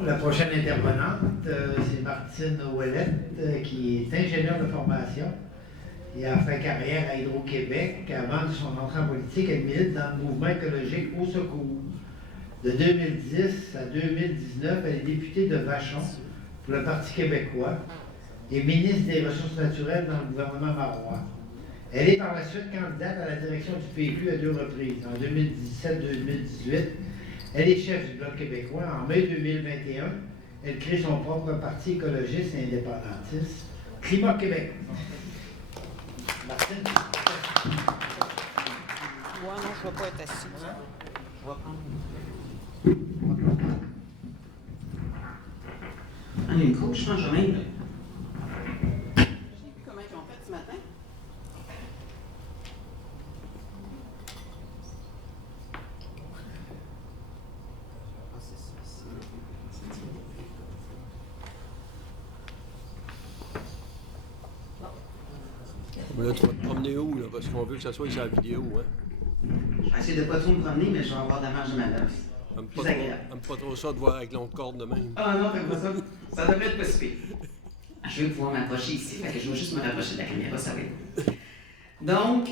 La prochaine intervenante, c'est Martine Ouellette, qui est ingénieure de formation. Elle a fait carrière à Hydro-Québec. Avant de son entrée en politique, elle milite dans le mouvement écologique Au Secours. De 2010 à 2019, elle est députée de Vachon pour le Parti québécois et ministre des Ressources naturelles dans le gouvernement marois. Elle est par la suite candidate à la direction du PQ à 2 reprises, en 2017-2018. Elle est chef du Bloc québécois. En mai 2021, elle crée son propre parti écologiste et indépendantiste, Climat Québec. Martine. Moi, non, je ne vais pas être assis. Je vais prendre. On a une coupe, je change rien. J'ai vu comment ils ont fait ce matin. Mais là, tu vas te promener où, là? Parce qu'on veut que ça soit sur la vidéo, hein? Je vais essayer de ne pas trop me promener, mais je vais avoir de la marge de manœuvre. J'aime pas trop ça de voir avec l'onde corde de même. Ah non, fais pas ça. Ça devrait être possible. Je vais pouvoir m'approcher ici, fait que je vais juste me rapprocher de la caméra, ça va être. Donc,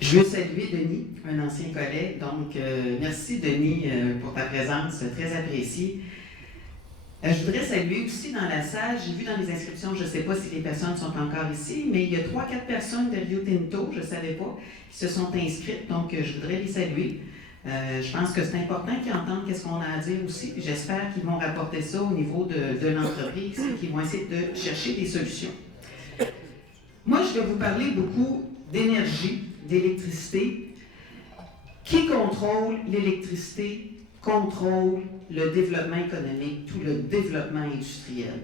je veux saluer Denis, un ancien collègue. Donc, merci Denis pour ta présence, très appréciée. Je voudrais saluer aussi dans la salle, j'ai vu dans les inscriptions, je ne sais pas si les personnes sont encore ici, mais il y a 3-4 personnes de Rio Tinto, je ne savais pas, qui se sont inscrites, donc je voudrais les saluer. Je pense que c'est important qu'ils entendent ce qu'on a à dire aussi, puis j'espère qu'ils vont rapporter ça au niveau de l'entreprise et qu'ils vont essayer de chercher des solutions. Moi, je vais vous parler beaucoup d'énergie, d'électricité. Qui contrôle l'électricité contrôle le développement économique, tout le développement industriel.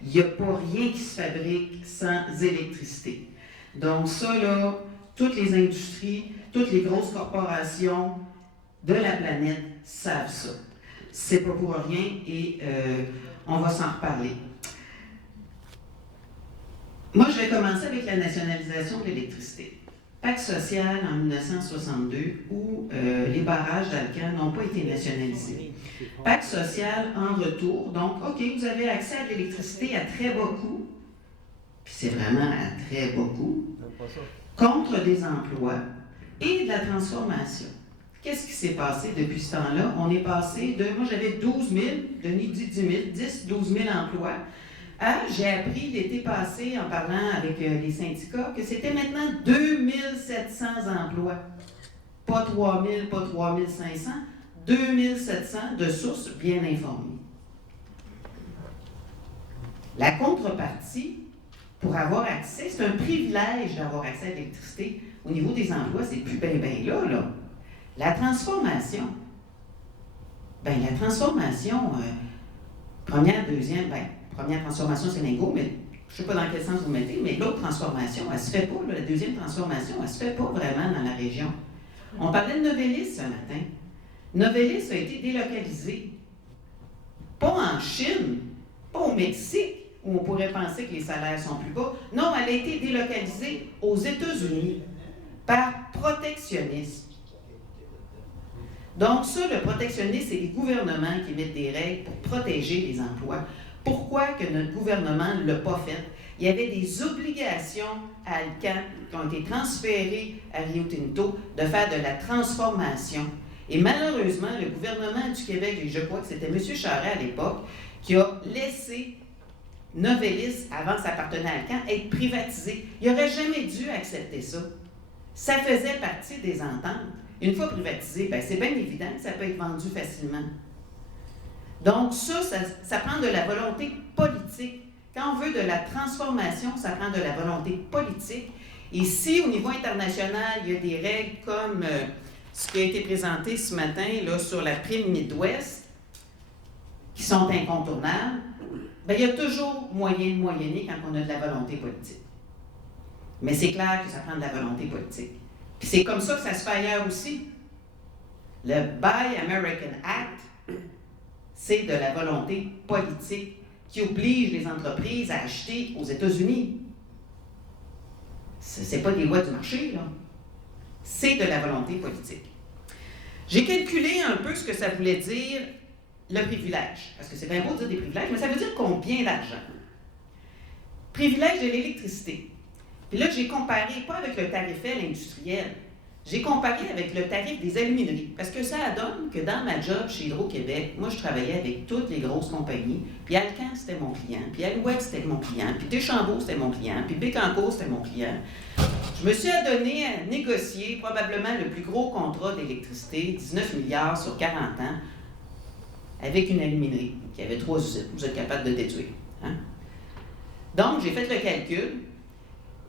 Il n'y a pas rien qui se fabrique sans électricité. Donc ça, là, toutes les industries, toutes les grosses corporations de la planète savent ça. C'est pas pour rien et on va s'en reparler. Moi, je vais commencer avec la nationalisation de l'électricité. Pacte social en 1962 où les barrages d'Alcan n'ont pas été nationalisés. Pacte social en retour, donc, OK, vous avez accès à l'électricité à très bas coût, puis c'est vraiment à très bas coût, contre des emplois et de la transformation. Qu'est-ce qui s'est passé depuis ce temps-là? On est passé de, moi j'avais 12 000, Denis dit 10 000, 10, 12 000 emplois. J'ai appris l'été passé, en parlant avec les syndicats, que c'était maintenant 2700 emplois. Pas 3000, pas 3500, 2700 de sources bien informées. La contrepartie, pour avoir accès, c'est un privilège d'avoir accès à l'électricité. Au niveau des emplois, c'est plus bien là. La transformation, première, deuxième, première transformation, c'est lingot, mais je ne sais pas dans quel sens vous mettez, mais l'autre transformation, elle ne se fait pas, la deuxième transformation, elle ne se fait pas vraiment dans la région. On parlait de Novelis ce matin. Novelis a été délocalisé, pas en Chine, pas au Mexique, où on pourrait penser que les salaires sont plus bas. Non, elle a été délocalisée aux États-Unis par protectionnisme. Donc ça, le protectionnisme, c'est les gouvernements qui mettent des règles pour protéger les emplois. Pourquoi que notre gouvernement ne l'a pas fait? Il y avait des obligations à Alcan qui ont été transférées à Rio Tinto de faire de la transformation. Et malheureusement, le gouvernement du Québec, et je crois que c'était M. Charest à l'époque, qui a laissé Novelis, avant que ça appartenait à Alcan, être privatisé. Il n'aurait jamais dû accepter ça. Ça faisait partie des ententes. Une fois privatisé, c'est bien évident que ça peut être vendu facilement. Donc ça prend de la volonté politique. Quand on veut de la transformation, ça prend de la volonté politique. Et si au niveau international, il y a des règles comme ce qui a été présenté ce matin là, sur la prime Midwest, qui sont incontournables, il y a toujours moyen de moyenner quand on a de la volonté politique. Mais c'est clair que ça prend de la volonté politique. Puis c'est comme ça que ça se fait ailleurs aussi. Le Buy American Act, c'est de la volonté politique qui oblige les entreprises à acheter aux États-Unis. Ce n'est pas des lois du marché, là. C'est de la volonté politique. J'ai calculé un peu ce que ça voulait dire le privilège. Parce que c'est bien beau de dire des privilèges, mais ça veut dire combien d'argent? Privilège de l'électricité. Puis là, j'ai comparé, pas avec le tarif industriel, j'ai comparé avec le tarif des alumineries. Parce que ça donne que dans ma job chez Hydro-Québec, moi, je travaillais avec toutes les grosses compagnies. Puis Alcan, c'était mon client. Puis Alouette, c'était mon client. Puis Deschambault, c'était mon client. Puis Bécancour, c'était mon client. Je me suis adonné à négocier probablement le plus gros contrat d'électricité, 19 milliards sur 40 ans, avec une aluminerie qui avait 3 usines. Vous êtes capable de déduire. Hein? Donc, j'ai fait le calcul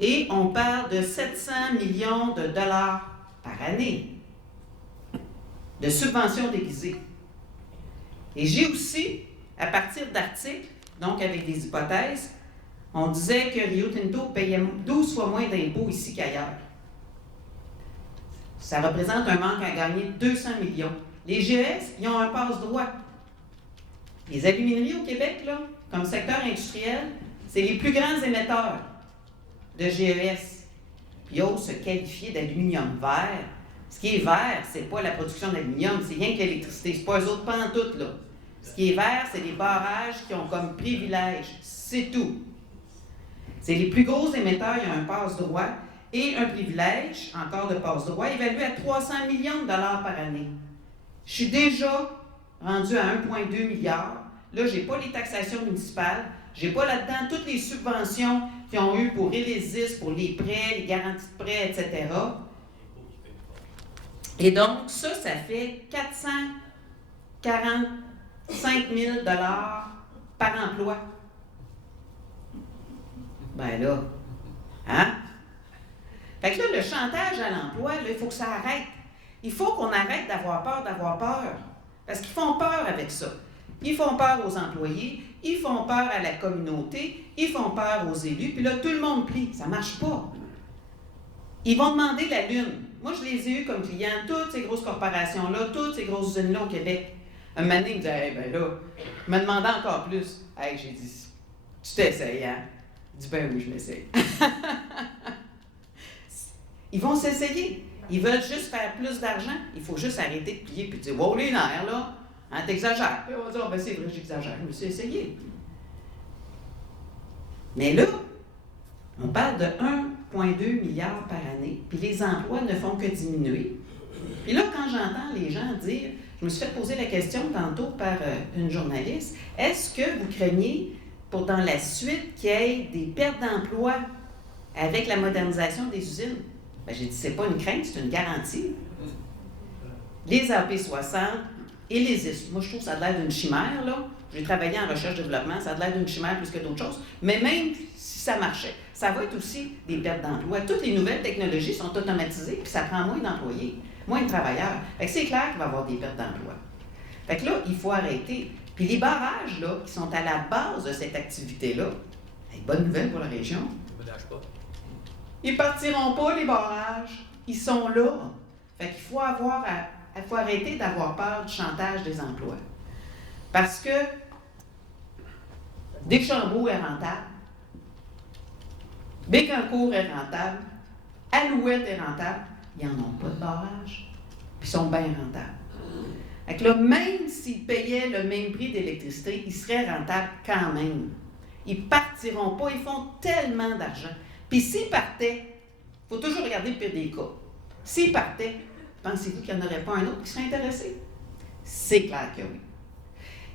et on parle de 700 millions de dollars par année de subventions déguisées. Et j'ai aussi, à partir d'articles, donc avec des hypothèses, on disait que Rio Tinto payait 12 fois moins d'impôts ici qu'ailleurs. Ça représente un manque à gagner de 200 millions. Les GES, ils ont un passe-droit. Les alumineries au Québec, là, comme secteur industriel, c'est les plus grands émetteurs de GES. Puis ils osent se qualifier d'aluminium vert. Ce qui est vert, c'est pas la production d'aluminium, c'est rien que l'électricité. C'est pas eux autres pantoute, là. Ce qui est vert, c'est les barrages qui ont comme privilège. C'est tout. C'est les plus gros émetteurs, il y a un passe-droit et un privilège, encore de passe-droit, évalué à 300 millions de dollars par année. Je suis déjà rendu à 1,2 milliard. Là, je n'ai pas les taxations municipales, je n'ai pas là-dedans toutes les subventions qu'ils ont eues pour Élésis, pour les prêts, les garanties de prêts, etc. Et donc, ça fait 445 000 $ par emploi. Ben là, hein? Fait que là, le chantage à l'emploi, là, il faut que ça arrête. Il faut qu'on arrête d'avoir peur. Parce qu'ils font peur avec ça. Ils font peur aux employés, ils font peur à la communauté, ils font peur aux élus, puis là, tout le monde plie. Ça ne marche pas. Ils vont demander la lune. Moi, je les ai eus comme clients, toutes ces grosses corporations-là, toutes ces grosses usines-là au Québec. Un moment donné, ils me disaient, hey, ben là, ils me demandaient encore plus. Hey, j'ai dit, tu t'essayes, hein? Je dis, ben oui, je m'essaye. Ils vont s'essayer. Ils veulent juste faire plus d'argent. Il faut juste arrêter de plier puis dire, wow, les nerfs, là, hein, t'exagères. Puis on va dire, oh, ben c'est vrai, j'exagère, je me suis essayé. Mais là, on parle de 1,2 milliard par année, puis les emplois ne font que diminuer. Puis là, quand j'entends les gens dire, je me suis fait poser la question tantôt par une journaliste, est-ce que vous craignez pour dans la suite qu'il y ait des pertes d'emploi avec la modernisation des usines? Ben, j'ai dit, c'est pas une crainte, c'est une garantie. Les AP60 et les IS. Moi, je trouve que ça a l'air d'une chimère, là. J'ai travaillé en recherche-développement, ça a l'air d'une chimère plus que d'autres choses. Mais même si ça marchait, ça va être aussi des pertes d'emploi. Toutes les nouvelles technologies sont automatisées, puis ça prend moins d'employés, moins de travailleurs. Fait que c'est clair qu'il va y avoir des pertes d'emploi. Fait que là, il faut arrêter. Puis les barrages, là, qui sont à la base de cette activité-là, bonne nouvelle pour la région. Ne me lâche pas. Ils partiront pas, les barrages. Ils sont là. Fait qu'il faut arrêter d'avoir peur du chantage des emplois. Parce que Deschambault est rentable, Bécancour est rentable, Alouette est rentable, ils n'en ont pas de barrage, puis ils sont bien rentables. Fait que là, même s'ils payaient le même prix d'électricité, ils seraient rentables quand même. Ils ne partiront pas, ils font tellement d'argent. Puis s'ils partaient, il faut toujours regarder le pire des cas. S'ils partaient, pensez-vous qu'il n'y en aurait pas un autre qui serait intéressé? C'est clair que oui.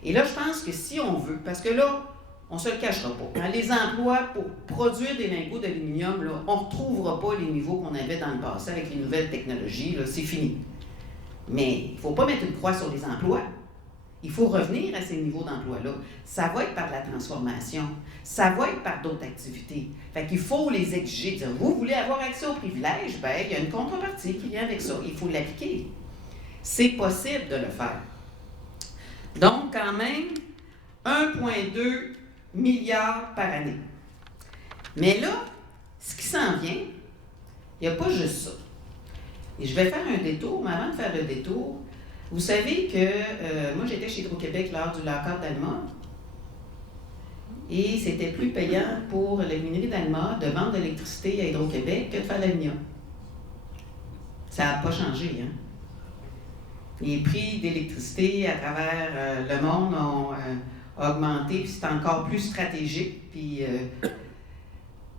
Et là, je pense que si on veut, parce que là, on ne se le cachera pas, dans les emplois pour produire des lingots d'aluminium, là, on ne retrouvera pas les niveaux qu'on avait dans le passé avec les nouvelles technologies, là, c'est fini. Mais il ne faut pas mettre une croix sur les emplois. Il faut revenir à ces niveaux d'emploi-là. Ça va être par la transformation. Ça va être par d'autres activités. Fait qu'il faut les exiger. Dire, vous voulez avoir accès aux privilèges? Bien, il y a une contrepartie qui vient avec ça. Il faut l'appliquer. C'est possible de le faire. Donc, quand même, 1,2 milliard par année. Mais là, ce qui s'en vient, il n'y a pas juste ça. Et je vais faire un détour, mais avant de faire le détour, vous savez que moi, j'étais chez Hydro-Québec lors du lockout d'Alma et c'était plus payant pour la minerie d'Alma de vendre de l'électricité à Hydro-Québec que de faire l'aluminium. Ça n'a pas changé, hein? les prix d'électricité à travers le monde ont augmenté, puis c'est encore plus stratégique. Puis,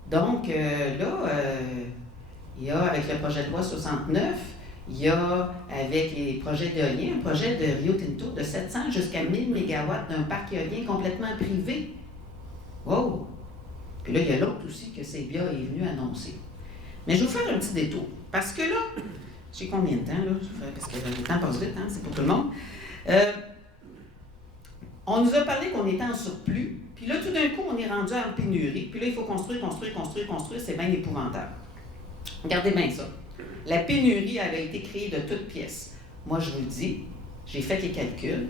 donc, il y a avec le projet de loi 69, il y a avec les projets d'éolien, un projet de Rio Tinto de 700 jusqu'à 1000 MW d'un parc éolien complètement privé. Wow! Puis là, il y a l'autre aussi que Sebia est venu annoncer. Mais je vais vous faire un petit détour. Parce que là, je sais combien de temps, là? Parce que le temps passe vite, hein? C'est pour tout le monde. On nous a parlé qu'on était en surplus, puis là, tout d'un coup, on est rendu en pénurie, puis là, il faut construire, c'est bien épouvantable. Regardez bien ça. La pénurie, elle a été créée de toutes pièces. Moi, je vous le dis, j'ai fait les calculs.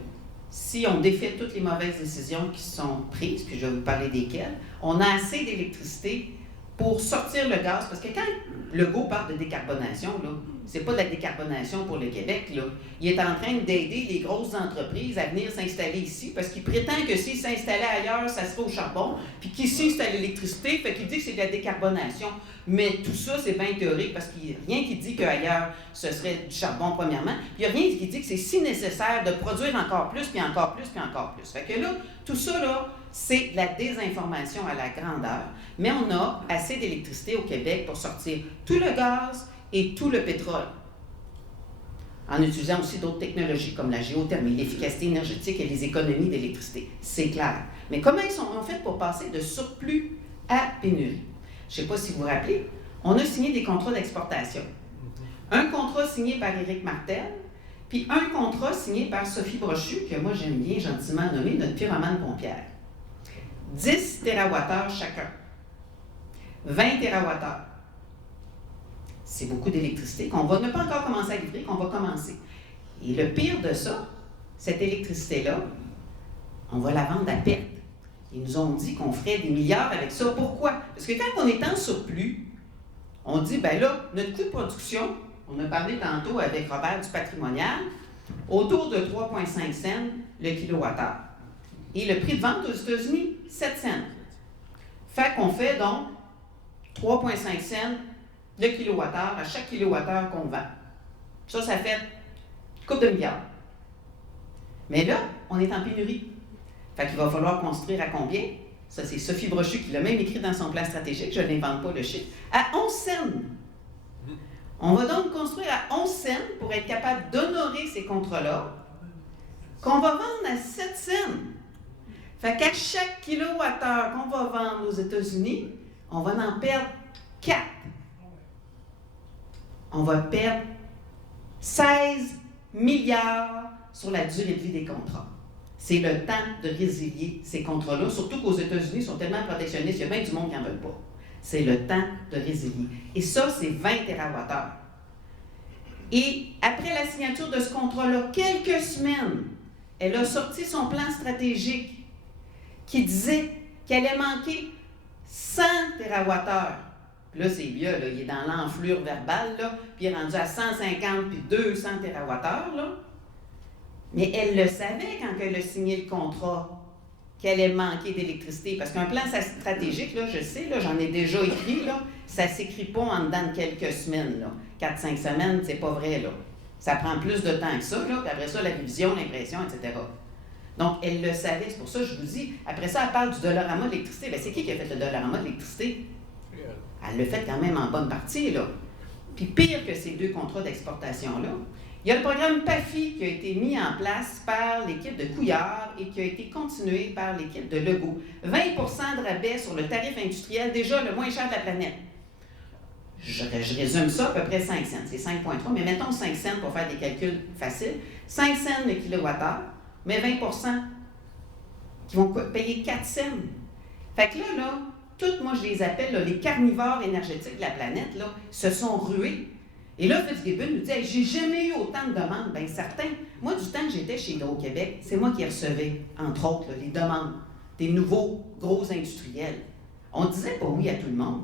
Si on défait toutes les mauvaises décisions qui sont prises, puis je vais vous parler desquelles, on a assez d'électricité pour sortir le gaz, parce que quand Legault parle de décarbonation, là, c'est pas de la décarbonation pour le Québec, là. Il est en train d'aider les grosses entreprises à venir s'installer ici, parce qu'il prétend que s'ils s'installaient ailleurs, ça serait au charbon, puis qu'ici, c'est à l'électricité, fait qu'il dit que c'est de la décarbonation. Mais tout ça, c'est bien théorique, parce qu'il n'y a rien qui dit qu'ailleurs, ce serait du charbon, premièrement. Puis il n'y a rien qui dit que c'est si nécessaire de produire encore plus, puis encore plus, puis encore plus. Fait que là, tout ça, là, c'est de la désinformation à la grandeur. Mais on a assez d'électricité au Québec pour sortir tout le gaz et tout le pétrole, en utilisant aussi d'autres technologies comme la géothermie, l'efficacité énergétique et les économies d'électricité. C'est clair. Mais comment ils sont en fait pour passer de surplus à pénurie? Je ne sais pas si vous vous rappelez, on a signé des contrats d'exportation. Un contrat signé par Éric Martel, puis un contrat signé par Sophie Brochu, que moi j'aime bien gentiment nommer notre pyromane pompière. 10 TWh chacun. 20 TWh. C'est beaucoup d'électricité qu'on va ne pas encore commencer à livrer, qu'on va commencer. Et le pire de ça, cette électricité-là, on va la vendre à perte. Ils nous ont dit qu'on ferait des milliards avec ça. Pourquoi? Parce que quand on est en surplus, on dit, ben là, notre coût de production, on a parlé tantôt avec Robert du patrimonial, autour de 3,5 cents le kilowattheure. Et le prix de vente aux États-Unis, 7 cents. Fait qu'on fait donc 3,5 cents le kilowattheure à chaque kilowattheure qu'on vend. Ça fait une couple de milliards. Mais là, on est en pénurie. Fait qu'il va falloir construire à combien? Ça, c'est Sophie Brochu qui l'a même écrit dans son plan stratégique, je n'invente pas le chiffre. À 11 cents. On va donc construire à 11 cents pour être capable d'honorer ces contrats-là, qu'on va vendre à 7 cents. Fait qu'à chaque kilowattheure qu'on va vendre aux États-Unis, on va en perdre 4. On va perdre 16 milliards sur la durée de vie des contrats. C'est le temps de résilier ces contrats-là, surtout qu'aux États-Unis, ils sont tellement protectionnistes, il y a bien du monde qui n'en veut pas. C'est le temps de résilier. Et ça, c'est 20 TWh. Et après la signature de ce contrat-là, quelques semaines, elle a sorti son plan stratégique qui disait qu'elle allait manquer 100 TWh. Puis là, c'est vieux, là, il est dans l'enflure verbale, là, puis il est rendu à 150 puis 200 TWh, là. Mais elle le savait quand elle a signé le contrat, qu'elle allait manquer d'électricité. Parce qu'un plan stratégique, là, je sais, là, j'en ai déjà écrit, là, ça ne s'écrit pas en dedans de quelques semaines. 4-5 semaines, c'est pas vrai. Là. Ça prend plus de temps que ça, là, puis après ça, la révision, l'impression, etc. Donc, elle le savait. C'est pour ça que je vous dis, après ça, elle parle du Dollarama de l'électricité. Bien, c'est qui a fait le Dollarama de l'électricité? Elle l'a fait quand même en bonne partie, là. Puis pire que ces deux contrats d'exportation-là, il y a le programme PAFI qui a été mis en place par l'équipe de Couillard et qui a été continué par l'équipe de Legault. 20 de rabais sur le tarif industriel, déjà le moins cher de la planète. Je résume ça, à peu près 5 cents. C'est 5,3, mais mettons 5 cents pour faire des calculs faciles. 5 cents le kilowattheure, mais 20 qui vont payer 4 cents. Fait que là, toutes, moi je les appelle là, les carnivores énergétiques de la planète, là, se sont rués. Et là, Fitzgibbon nous dit hey, « J'ai jamais eu autant de demandes. » Bien, certains. Moi, du temps que j'étais chez Hydro-Québec, c'est moi qui recevais, entre autres, là, les demandes des nouveaux gros industriels. On ne disait pas oui à tout le monde.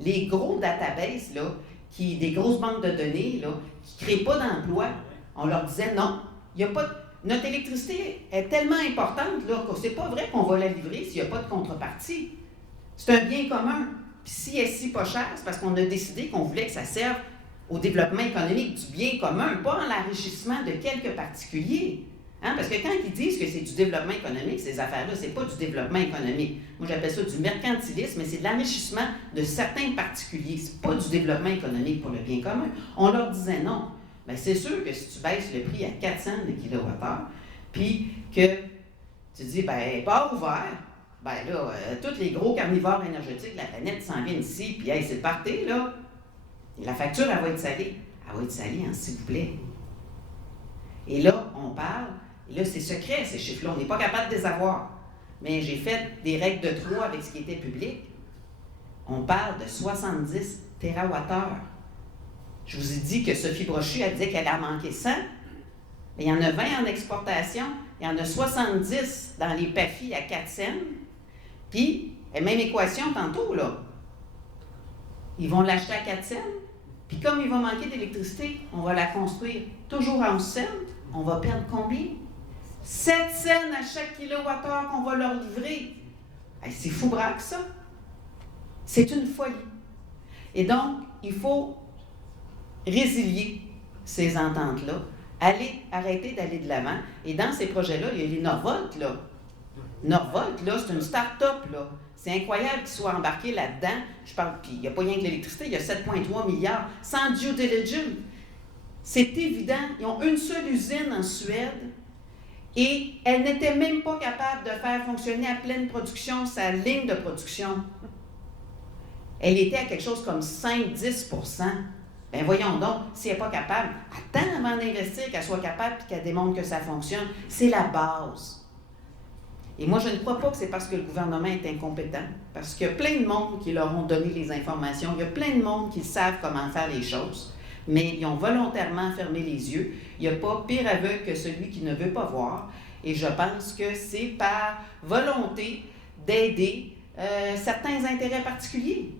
Les gros databases, là, des grosses banques de données, là, qui ne créent pas d'emploi, on leur disait non, il n'y a pas de... Notre électricité est tellement importante là, que c'est pas vrai qu'on va la livrer s'il n'y a pas de contrepartie. C'est un bien commun. Puis si elle est si pas chère, c'est parce qu'on a décidé qu'on voulait que ça serve au développement économique du bien commun, pas à l'enrichissement de quelques particuliers. Hein? Parce que quand ils disent que c'est du développement économique, ces affaires-là, c'est pas du développement économique. Moi, j'appelle ça du mercantilisme, mais c'est de l'enrichissement de certains particuliers. C'est pas du développement économique pour le bien commun. On leur disait non. Bien, c'est sûr que si tu baisses le prix à 4 cents le kilowattheure, puis que tu dis, ben, pas ouvert, ben là, tous les gros carnivores énergétiques de la planète s'en viennent ici, puis hey, c'est le party, là. Et la facture, elle va être salée. Elle va être salée, hein, s'il vous plaît. Et là, on parle, et là, c'est secret, ces chiffres-là, on n'est pas capable de les avoir. Mais j'ai fait des règles de 3 avec ce qui était public. On parle de 70 TWh. Je vous ai dit que Sophie Brochu, elle disait qu'elle a manqué 100. Mais il y en a 20 en exportation, il y en a 70 dans les PAFI à 4 cents. Puis, même équation tantôt, là. Ils vont l'acheter à 4 cents. Puis comme il va manquer d'électricité, on va la construire toujours à 11 cents. On va perdre combien? 7 cents à chaque kilowattheure qu'on va leur livrer. Hey, c'est fou braque, ça. C'est une folie. Et donc, il faut résilier ces ententes-là, arrêter d'aller de l'avant. Et dans ces projets-là, il y a les Norvolt, là. Norvolt, là, c'est une start-up, là. C'est incroyable qu'ils soient embarqués là-dedans. Je parle, puis il n'y a pas rien que l'électricité, il y a 7,3 milliards sans due diligence. C'est évident. Ils ont une seule usine en Suède et elle n'était même pas capable de faire fonctionner à pleine production sa ligne de production. Elle était à quelque chose comme 5-10 %. Bien, voyons donc, si elle n'est pas capable, attends avant d'investir qu'elle soit capable et qu'elle démontre que ça fonctionne. C'est la base. Et moi, je ne crois pas que c'est parce que le gouvernement est incompétent, parce qu'il y a plein de monde qui leur ont donné les informations, il y a plein de monde qui savent comment faire les choses, mais ils ont volontairement fermé les yeux. Il n'y a pas pire aveugle que celui qui ne veut pas voir. Et je pense que c'est par volonté d'aider certains intérêts particuliers.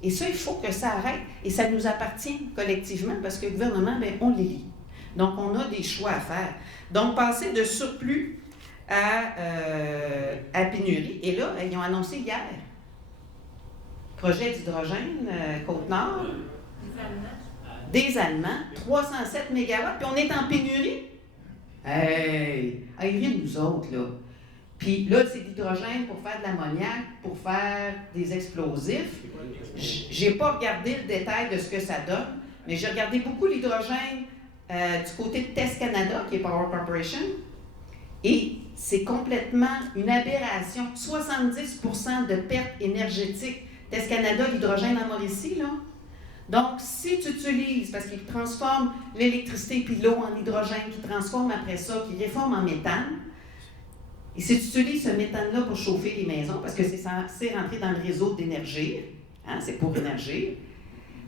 Et ça, il faut que ça arrête. Et ça nous appartient collectivement, parce que le gouvernement, bien, on les lit. Donc, on a des choix à faire. Donc, passer de surplus à pénurie. Et là, ils ont annoncé hier, projet d'hydrogène Côte-Nord, des Allemands, 307 MW, puis on est en pénurie. Hey, ils rient de nous autres, là. Puis là, c'est de l'hydrogène pour faire de l'ammoniac, pour faire des explosifs. J'ai pas regardé le détail de ce que ça donne, mais j'ai regardé beaucoup l'hydrogène du côté de Test Canada, qui est Power Corporation, et c'est complètement une aberration. 70 % de pertes énergétiques. Test Canada, l'hydrogène en Mauricie, là. Donc, si tu utilises, parce qu'ils transforment l'électricité puis l'eau en hydrogène, qui transforment après ça, qui réforment en méthane, et si tu utilises ce méthane-là pour chauffer les maisons, parce que c'est censé rentrer dans le réseau d'énergie, hein, c'est pour énergie,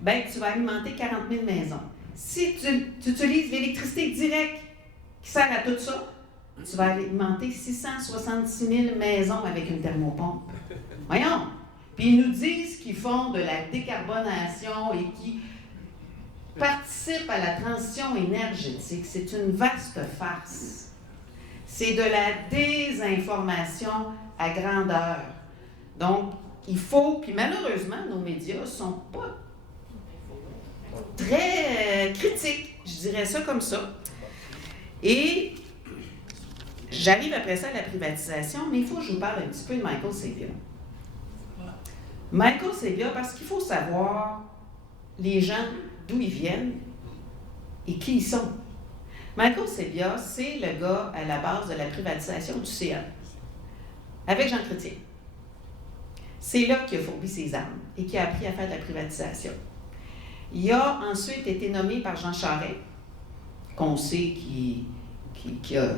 bien, tu vas alimenter 40 000 maisons. Si tu utilises l'électricité directe qui sert à tout ça, tu vas alimenter 666 000 maisons avec une thermopompe. Voyons! Puis ils nous disent qu'ils font de la décarbonation et qu'ils participent à la transition énergétique. C'est une vaste farce. C'est de la désinformation à grandeur. Donc, il faut, puis malheureusement, nos médias ne sont pas très critiques, je dirais ça comme ça. Et j'arrive après ça à la privatisation, mais il faut que je vous parle un petit peu de Michael Sabia. Michael Sabia, parce qu'il faut savoir les gens d'où ils viennent et qui ils sont. Michael Sabia, c'est le gars à la base de la privatisation du CA, avec Jean Chrétien. C'est là qu'il a fourbi ses armes et qui a appris à faire de la privatisation. Il a ensuite été nommé par Jean Charest, qu'on sait qui a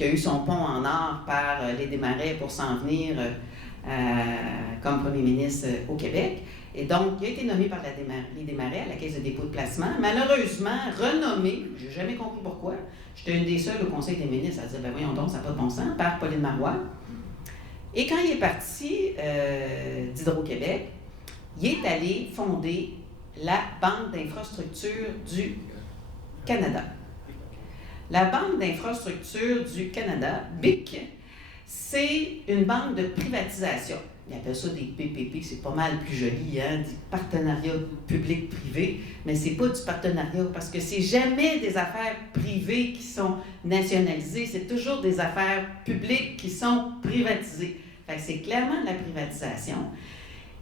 eu son pont en or par les Desmarais pour s'en venir comme premier ministre au Québec. Et donc, il a été nommé par les Desmarais à la Caisse de dépôt de placement. Malheureusement, renommé, je n'ai jamais compris pourquoi, j'étais une des seules au Conseil des ministres à dire, ben voyons donc, ça n'a pas de bon sens, par Pauline Marois. Et quand il est parti d'Hydro-Québec, il est allé fonder la Banque d'infrastructure du Canada. La Banque d'infrastructure du Canada, BIC, c'est une banque de privatisation. Ils appellent ça des PPP, c'est pas mal plus joli, hein, du partenariat public-privé, mais c'est pas du partenariat parce que c'est jamais des affaires privées qui sont nationalisées, c'est toujours des affaires publiques qui sont privatisées. Fait que c'est clairement de la privatisation.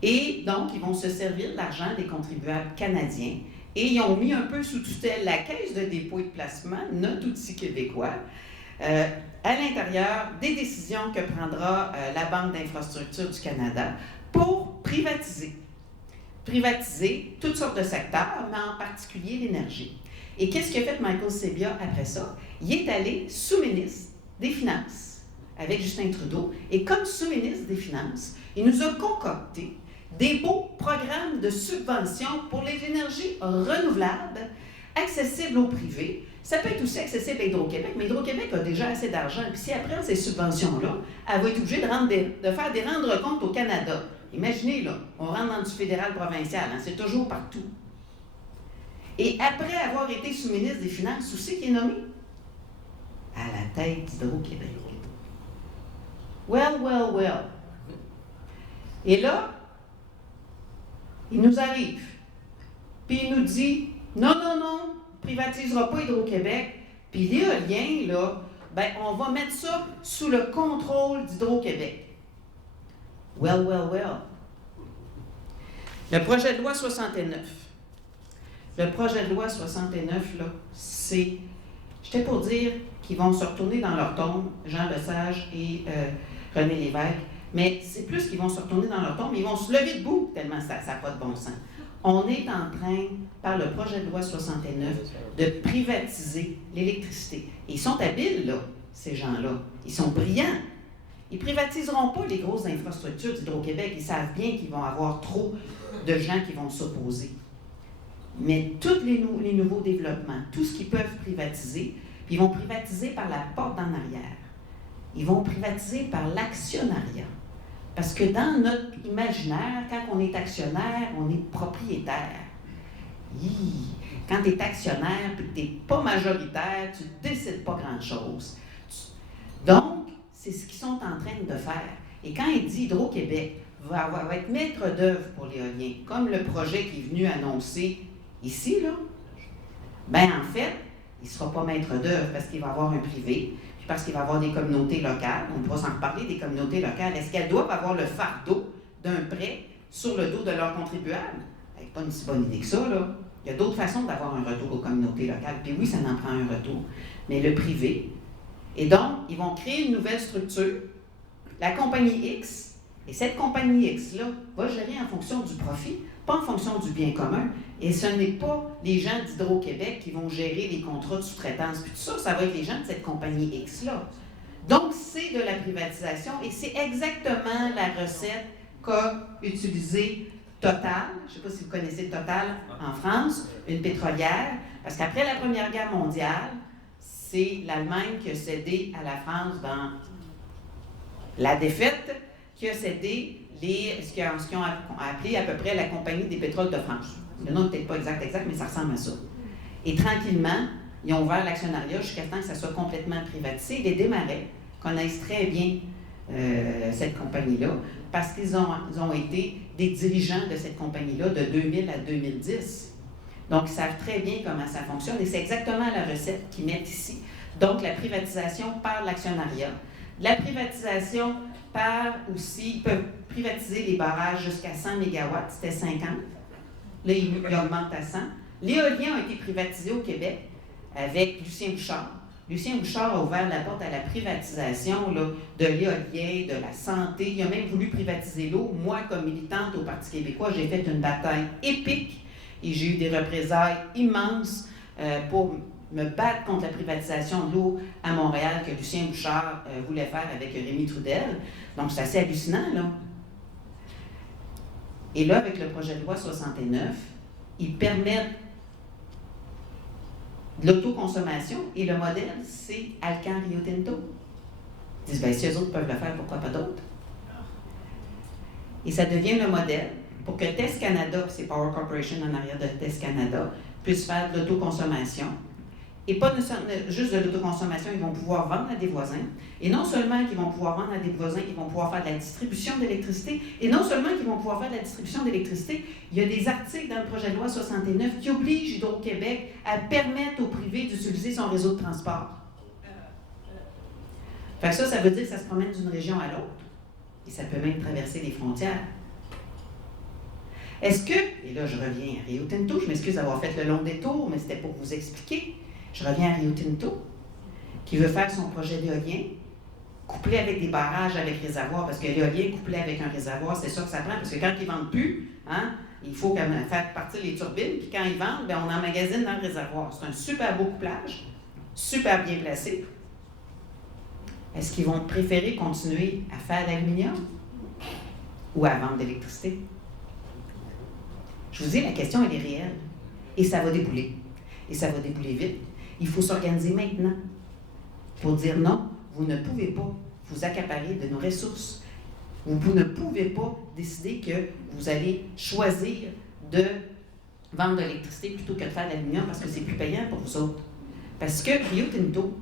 Et donc, ils vont se servir de l'argent des contribuables canadiens et ils ont mis un peu sous tutelle la Caisse de dépôt et de placement, notre outil québécois, à l'intérieur des décisions que prendra la Banque d'infrastructure du Canada pour privatiser. Privatiser toutes sortes de secteurs, mais en particulier l'énergie. Et qu'est-ce qu'a fait Michael Sebia après ça? Il est allé sous-ministre des Finances avec Justin Trudeau. Et comme sous-ministre des Finances, il nous a concocté des beaux programmes de subvention pour les énergies renouvelables, accessibles au privé. Ça peut être aussi accessible à Hydro-Québec, mais Hydro-Québec a déjà assez d'argent. Puis si elle prend ces subventions-là, elle va être obligée de faire des rendre compte au Canada. Imaginez, là, on rentre dans du fédéral-provincial, hein, c'est toujours partout. Et après avoir été sous-ministre des Finances, où c'est qui est nommé? À la tête d'Hydro-Québec. Well, well, well. Et là, il nous arrive, puis il nous dit, non, non, non, on ne privatisera pas Hydro-Québec, puis l'éolien, là, ben, on va mettre ça sous le contrôle d'Hydro-Québec. Well, well, well. Le projet de loi 69. Le projet de loi 69, là, c'est, j'étais pour dire qu'ils vont se retourner dans leur tombe, Jean Lesage et René Lévesque, mais c'est plus qu'ils vont se retourner dans leur tombe, ils vont se lever debout, tellement ça n'a pas de bon sens. On est en train, par le projet de loi 69, de privatiser l'électricité. Et ils sont habiles, là, ces gens-là. Ils sont brillants. Ils ne privatiseront pas les grosses infrastructures d'Hydro-Québec. Ils savent bien qu'ils vont avoir trop de gens qui vont s'opposer. Mais tous les nouveaux développements, tout ce qu'ils peuvent privatiser, ils vont privatiser par la porte en arrière. Ils vont privatiser par l'actionnariat. Parce que dans notre imaginaire, quand on est actionnaire, on est propriétaire. Quand tu es actionnaire et que tu n'es pas majoritaire, tu ne décides pas grand-chose. Donc, c'est ce qu'ils sont en train de faire. Et quand il dit Hydro-Québec va être maître d'œuvre pour l'éolien, comme le projet qui est venu annoncer ici, là, bien en fait, il ne sera pas maître d'œuvre parce qu'il va avoir un privé, puis parce qu'il va avoir des communautés locales. On pourra s'en reparler des communautés locales. Est-ce qu'elles doivent avoir le fardeau d'un prêt sur le dos de leurs contribuables? C'est pas une si bonne idée que ça, là. Il y a d'autres façons d'avoir un retour aux communautés locales. Puis oui, ça en prend un retour. Mais le privé. Et donc, ils vont créer une nouvelle structure, la compagnie X. Et cette compagnie X-là va gérer en fonction du profit, pas en fonction du bien commun. Et ce n'est pas les gens d'Hydro-Québec qui vont gérer les contrats de sous-traitance. Puis tout ça, ça va être les gens de cette compagnie X-là. Donc, c'est de la privatisation et c'est exactement la recette qu'a utilisée Total. Je ne sais pas si vous connaissez Total en France, une pétrolière. Parce qu'après la Première Guerre mondiale, c'est l'Allemagne qui a cédé à la France dans la défaite, qui a cédé ce qu'ils ont appelé à peu près la Compagnie des pétroles de France. Le nom n'est peut-être pas exact, mais ça ressemble à ça. Et tranquillement, ils ont ouvert l'actionnariat jusqu'à temps que ça soit complètement privatisé. Les Desmarais connaissent très bien cette compagnie-là parce qu'ils ont été des dirigeants de cette compagnie-là de 2000 à 2010. Donc, ils savent très bien comment ça fonctionne et c'est exactement la recette qu'ils mettent ici. Donc, la privatisation par l'actionnariat. La privatisation par aussi, ils peuvent privatiser les barrages jusqu'à 100 MW, c'était 50. Là, ils augmentent à 100. L'éolien a été privatisé au Québec avec Lucien Bouchard. Lucien Bouchard a ouvert la porte à la privatisation là, de l'éolien, de la santé. Il a même voulu privatiser l'eau. Moi, comme militante au Parti québécois, j'ai fait une bataille épique et j'ai eu des représailles immenses pour me battre contre la privatisation de l'eau à Montréal que Lucien Bouchard voulait faire avec Rémi Trudel. Donc, c'est assez hallucinant, là. Et là, avec le projet de loi 69, ils permettent de l'autoconsommation et le modèle, c'est Alcan Rio Tinto. Ils disent, bien, si eux autres peuvent le faire, pourquoi pas d'autres? Et ça devient le modèle pour que TES Canada, c'est Power Corporation en arrière de TES Canada, puisse faire de l'autoconsommation Et pas juste de l'autoconsommation, ils vont pouvoir vendre à des voisins. Et non seulement qu'ils vont pouvoir vendre à des voisins, ils vont pouvoir faire de la distribution d'électricité. Et non seulement qu'ils vont pouvoir faire de la distribution d'électricité, il y a des articles dans le projet de loi 69 qui obligent Hydro-Québec à permettre au privé d'utiliser son réseau de transport. Fait que ça veut dire que ça se promène d'une région à l'autre. Et ça peut même traverser les frontières. Est-ce que, et là je reviens à Rio Tinto, je m'excuse d'avoir fait le long détour, mais c'était pour vous expliquer. Je reviens à Rio Tinto, qui veut faire son projet d'éolien, couplé avec des barrages avec réservoir, parce que l'éolien couplé avec un réservoir, c'est ça que ça prend, parce que quand ils ne vendent plus, hein, il faut faire partir les turbines, puis quand ils vendent, bien, on emmagasine dans le réservoir. C'est un super beau couplage, super bien placé. Est-ce qu'ils vont préférer continuer à faire de l'aluminium ou à vendre de l'électricité? Je vous dis, la question, elle est réelle. Et ça va débouler. Et ça va débouler vite. Il faut s'organiser maintenant pour dire non, vous ne pouvez pas vous accaparer de nos ressources. Vous ne pouvez pas décider que vous allez choisir de vendre de l'électricité plutôt que de faire de l'aluminium parce que c'est plus payant pour vous autres. Parce que Rio Tinto,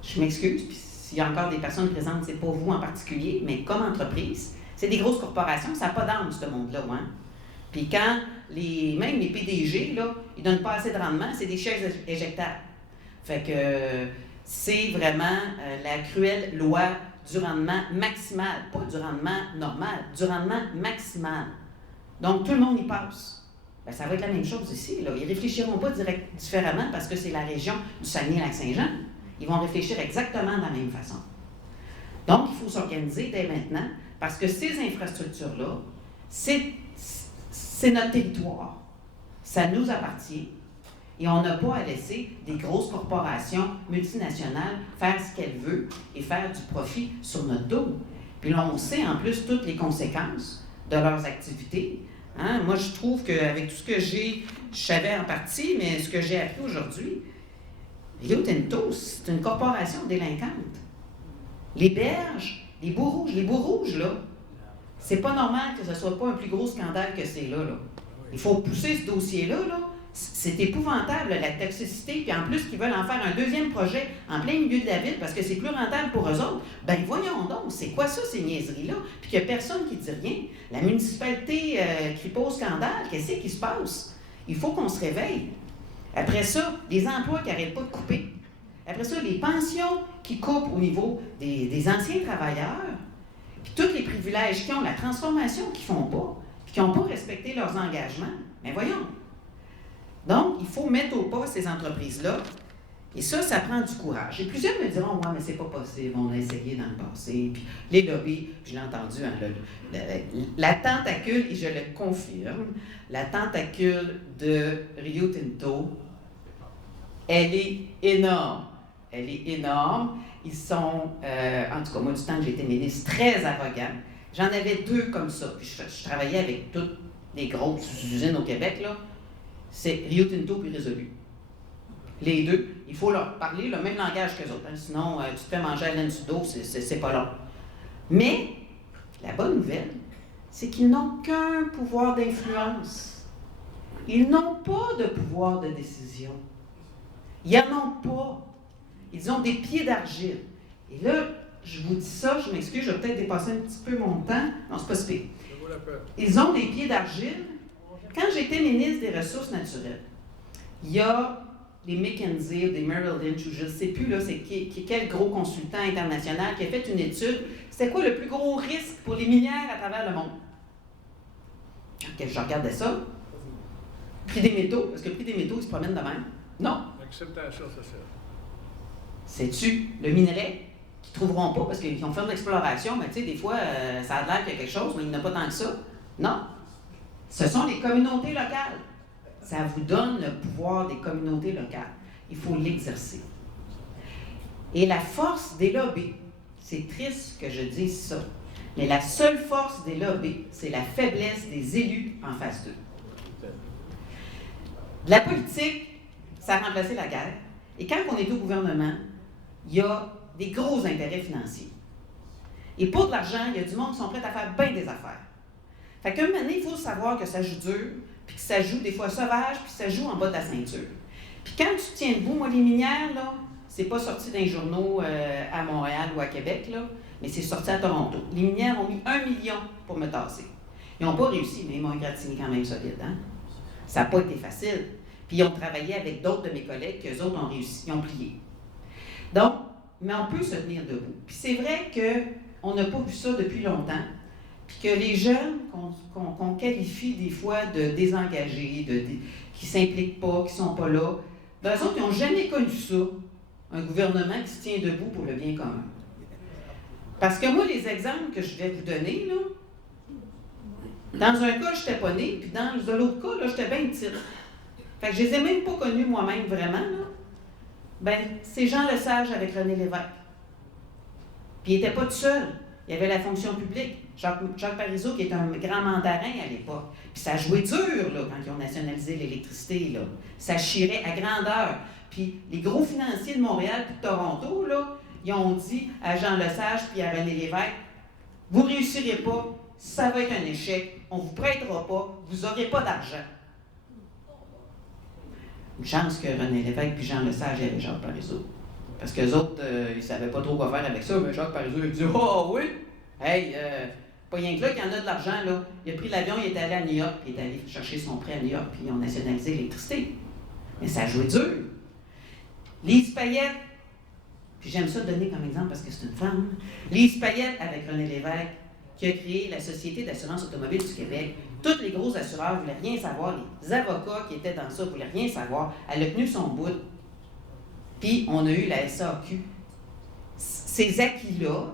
je m'excuse, puis s'il y a encore des personnes présentes, c'est pas vous en particulier, mais comme entreprise, c'est des grosses corporations, ça n'a pas d'âme, ce monde-là, hein? Puis quand même les PDG, là, ils ne donnent pas assez de rendement, c'est des chaises éjectables. Fait que c'est vraiment la cruelle loi du rendement maximal, pas du rendement normal, du rendement maximal. Donc tout le monde y passe. Bien, ça va être la même chose ici. Là. Ils ne réfléchiront pas différemment parce que c'est la région du Saguenay-Lac-Saint-Jean. Ils vont réfléchir exactement de la même façon. Donc, il faut s'organiser dès maintenant parce que ces infrastructures-là, c'est notre territoire. Ça nous appartient. Et on n'a pas à laisser des grosses corporations multinationales faire ce qu'elles veulent et faire du profit sur notre dos. Puis là, on sait en plus toutes les conséquences de leurs activités. Hein? Moi, je trouve qu'avec tout ce que je savais en partie, mais ce que j'ai appris aujourd'hui, Rio Tinto, c'est une corporation délinquante. Les berges, les bouts rouges, là, c'est pas normal que ce soit pas un plus gros scandale que c'est là. Il faut pousser ce dossier-là, là. C'est épouvantable, la toxicité, puis en plus qu'ils veulent en faire un deuxième projet en plein milieu de la ville parce que c'est plus rentable pour eux autres. Ben voyons donc, c'est quoi ça, ces niaiseries-là? Puis qu'il n'y a personne qui dit rien. La municipalité crie pas au scandale, qu'est-ce qui se passe? Il faut qu'on se réveille. Après ça, les emplois qui n'arrêtent pas de couper. Après ça, les pensions qui coupent au niveau des anciens travailleurs. Puis tous les privilèges qu'ils ont, la transformation qu'ils ne font pas, puis qui n'ont pas respecté leurs engagements. Mais voyons. Donc, il faut mettre au pas ces entreprises-là. Et ça prend du courage. Et plusieurs me diront, ouais, mais c'est pas possible, on a essayé dans le passé. Puis les lobbies, puis je l'ai entendu, hein, la tentacule, et je le confirme, la tentacule de Rio Tinto, elle est énorme. Elle est énorme. Ils sont, en tout cas, moi, du temps que j'ai été ministre, très arrogants. J'en avais deux comme ça. Puis je travaillais avec toutes les grosses usines au Québec, là. C'est Rio Tinto puis Résolu. Les deux, il faut leur parler le même langage qu'eux autres. Hein, sinon, tu te fais manger à laine sur le dos, c'est pas long. Mais, la bonne nouvelle, c'est qu'ils n'ont qu'un pouvoir d'influence. Ils n'ont pas de pouvoir de décision. Ils n'en ont pas. Ils ont des pieds d'argile. Et là, je vous dis ça, je m'excuse, je vais peut-être dépasser un petit peu mon temps. Non, c'est pas si pire. Ils ont des pieds d'argile. Quand j'étais ministre des Ressources naturelles, il y a des McKinsey, des Merrill Lynch, ou je ne sais plus, là, c'est quel gros consultant international qui a fait une étude. C'était quoi le plus gros risque pour les minières à travers le monde? Quand je regardais ça, prix des métaux, parce que le prix des métaux, il se promène de même. Non. L'acceptation sociale. C'est-tu le minerai qu'ils ne trouveront pas parce qu'ils ont fait de l'exploration, mais tu sais, des fois, ça a l'air qu'il y a quelque chose, mais il n'y en a pas tant que ça. Non. Ce sont les communautés locales. Ça vous donne le pouvoir des communautés locales. Il faut l'exercer. Et la force des lobbies, c'est triste que je dise ça, mais la seule force des lobbies, c'est la faiblesse des élus en face d'eux. La politique, ça a remplacé la guerre. Et quand on est au gouvernement, il y a des gros intérêts financiers. Et pour de l'argent, il y a du monde qui sont prêts à faire bien des affaires. Fait qu'à un moment donné, il faut savoir que ça joue dur, puis que ça joue des fois sauvage, puis ça joue en bas de la ceinture. Puis quand tu tiens debout, moi, les minières, là, c'est pas sorti dans les journaux à Montréal ou à Québec, là, mais c'est sorti à Toronto. Les minières ont mis 1 million pour me tasser. Ils n'ont pas réussi, mais ils m'ont égratigné quand même solide. Hein? Ça n'a pas été facile. Puis ils ont travaillé avec d'autres de mes collègues, qu'eux autres ont réussi, ils ont plié. Donc, mais on peut se tenir debout. Puis c'est vrai qu'on n'a pas vu ça depuis longtemps, puis que les jeunes qu'on qualifie des fois de désengagés, qui ne s'impliquent pas, qui ne sont pas là, ben, eux autres, ils n'ont jamais connu ça, un gouvernement qui se tient debout pour le bien commun. Parce que moi, les exemples que je vais vous donner, là, dans un cas, je n'étais pas née, puis dans l'autre cas, là, j'étais bien petite. Fait que je les ai même pas connus moi-même vraiment, là. Ben, c'est Jean Lesage avec René Lévesque. Puis il n'était pas tout seul. Il y avait la fonction publique. Jacques Parizeau, qui est un grand mandarin à l'époque. Puis ça jouait dur, là, quand ils ont nationalisé l'électricité, là. Ça chirait à grandeur. Puis les gros financiers de Montréal et de Toronto, là, ils ont dit à Jean Lesage puis à René Lévesque, « Vous ne réussirez pas, ça va être un échec, on ne vous prêtera pas, vous n'aurez pas d'argent. » Une chance que René Lévesque puis Jean Lesage avaient Jacques Parizeau. Parce qu'eux autres, ils ne savaient pas trop quoi faire avec ça, mais Jacques Parizeau, il dit « Oh oui! Hey, pas rien que là qu'il y en a de l'argent, là. » Il a pris l'avion, il est allé à New York, puis il est allé chercher son prêt à New York, puis ils ont nationalisé l'électricité. Mais ça a joué dur. Lise Payette, puis j'aime ça donner comme exemple parce que c'est une femme. Lise Payette avec René Lévesque, qui a créé la Société d'assurance automobile du Québec. Tous les gros assureurs ne voulaient rien savoir. Les avocats qui étaient dans ça ne voulaient rien savoir. Elle a tenu son bout. Puis on a eu la SAQ. Ces acquis-là,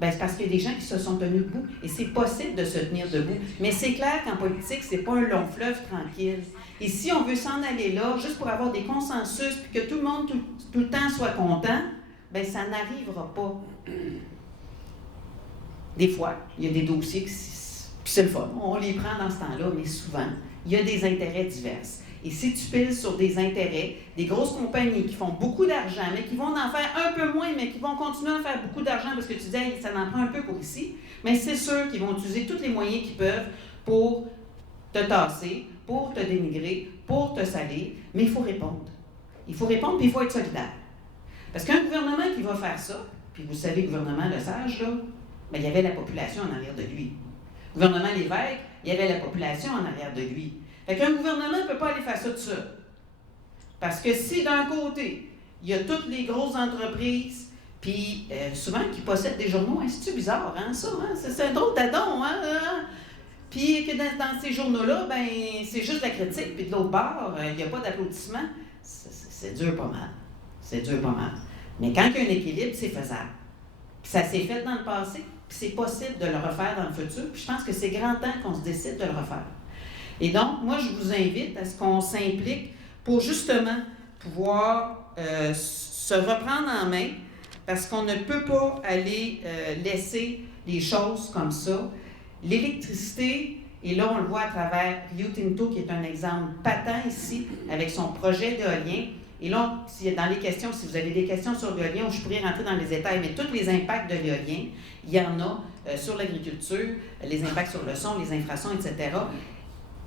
ben, c'est parce qu'il y a des gens qui se sont tenus debout. Et c'est possible de se tenir debout. Mais c'est clair qu'en politique, c'est pas un long fleuve tranquille. Et si on veut s'en aller là, juste pour avoir des consensus, puis que tout le monde, tout le temps, soit content, bien, ça n'arrivera pas. Des fois, il y a des dossiers qui... Puis c'est le fun, on les prend dans ce temps-là, mais souvent, il y a des intérêts divers. Et si tu piles sur des intérêts, des grosses compagnies qui font beaucoup d'argent, mais qui vont en faire un peu moins, mais qui vont continuer à faire beaucoup d'argent parce que tu dis, hey, ça en prend un peu pour ici, mais c'est sûr qu'ils vont utiliser tous les moyens qu'ils peuvent pour te tasser, pour te dénigrer, pour te salir, mais il faut répondre. Il faut répondre, puis il faut être solidaire. Parce qu'un gouvernement qui va faire ça, puis vous savez, le gouvernement Lesage, là, bien, il y avait la population en arrière de lui. Le gouvernement Lévesque, il y avait la population en arrière de lui. Fait qu'un gouvernement ne peut pas aller faire ça tout seul. Parce que si d'un côté, il y a toutes les grosses entreprises, puis souvent qui possèdent des journaux, hein, c'est-tu bizarre, hein, ça, hein? C'est un drôle d'adon, hein? Puis que dans ces journaux-là, ben c'est juste la critique, puis de l'autre bord, il n'y a pas d'applaudissement. C'est dur pas mal. C'est dur pas mal. Mais quand il y a un équilibre, c'est faisable. Puis ça s'est fait dans le passé, puis c'est possible de le refaire dans le futur, puis je pense que c'est grand temps qu'on se décide de le refaire. Et donc, moi, je vous invite à ce qu'on s'implique pour justement pouvoir se reprendre en main, parce qu'on ne peut pas aller laisser les choses comme ça. L'électricité, et là, on le voit à travers Rio Tinto, qui est un exemple patent ici, avec son projet d'éolien. Et là, dans les questions, si vous avez des questions sur l'éolien, je pourrais rentrer dans les détails, mais tous les impacts de l'éolien, il y en a sur l'agriculture, les impacts sur le son, les infrasons, etc.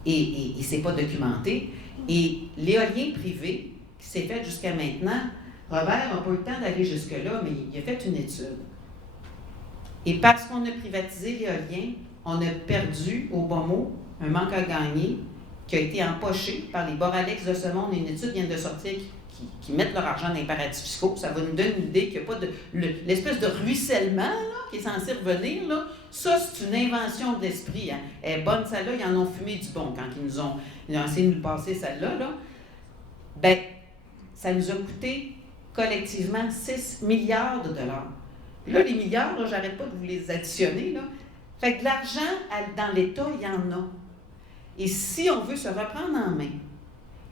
Et c'est pas documenté. Et l'éolien privé, qui s'est fait jusqu'à maintenant, Robert n'a pas eu le temps d'aller jusque-là, mais il a fait une étude. Et parce qu'on a privatisé l'éolien, on a perdu, au bon mot, un manque à gagner qui a été empoché par les Boralex de ce monde. Une étude vient de sortir qui mettent leur argent dans les paradis fiscaux. Ça va nous donner une idée qu'il n'y a pas de... l'espèce de ruissellement là, qui est censé revenir, là, ça, c'est une invention de l'esprit. Hein. Elle est bonne, celle-là. Ils en ont fumé du bon quand ils ont essayé de nous passer celle-là. Là. Bien, ça nous a coûté collectivement 6 milliards de dollars. Puis là, les milliards, là, j'arrête pas de vous les additionner. Là. Fait que de l'argent, dans l'État, il y en a. Et si on veut se reprendre en main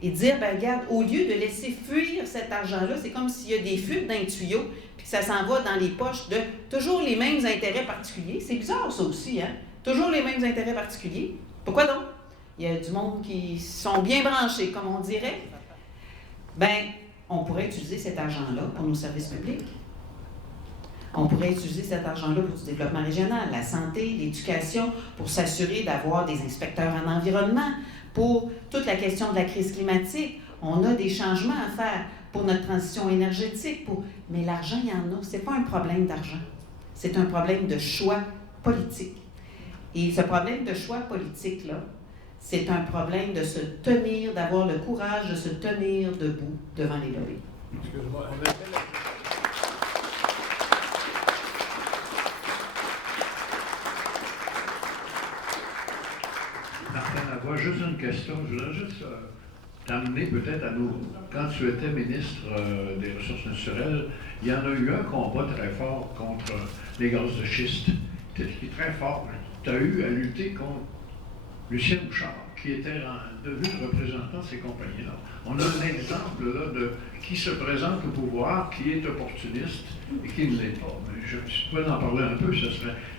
et dire, ben regarde, au lieu de laisser fuir cet argent-là, c'est comme s'il y a des fuites d'un tuyau, puis que ça s'en va dans les poches de toujours les mêmes intérêts particuliers. C'est bizarre, ça aussi, hein? Toujours les mêmes intérêts particuliers. Pourquoi donc? Il y a du monde qui sont bien branchés, comme on dirait. Ben, on pourrait utiliser cet argent-là pour nos services publics. On pourrait utiliser cet argent-là pour du développement régional, la santé, l'éducation, pour s'assurer d'avoir des inspecteurs en environnement, pour toute la question de la crise climatique, On a des changements à faire pour notre transition énergétique, mais l'argent, il y en a. Ce n'est pas un problème d'argent. C'est un problème de choix politique. Et ce problème de choix politique-là, c'est un problème de se tenir, d'avoir le courage de se tenir debout devant les lobbies. Excuse-moi. Martin Lavoie, juste une question. Je voudrais juste t'amener peut-être à nous. Quand tu étais ministre des Ressources naturelles, il y en a eu un combat très fort contre les gaz de schiste. Qui est très fort. Tu as eu à lutter contre Lucien Bouchard, qui était devenu le représentant de ces compagnies-là. On a un exemple là, de qui se présente au pouvoir, qui est opportuniste et qui ne l'est pas. Mais si tu pouvais en parler un peu,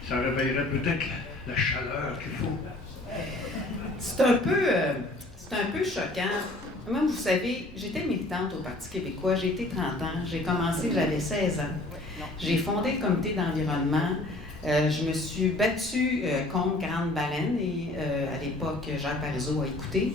ça réveillerait peut-être la chaleur qu'il faut. C'est un peu choquant. Moi, vous savez, j'étais militante au Parti québécois, j'ai été 30 ans, j'ai commencé, j'avais 16 ans. J'ai fondé le comité d'environnement. Je me suis battue contre Grande Baleine et à l'époque, Jacques Parizeau a écouté.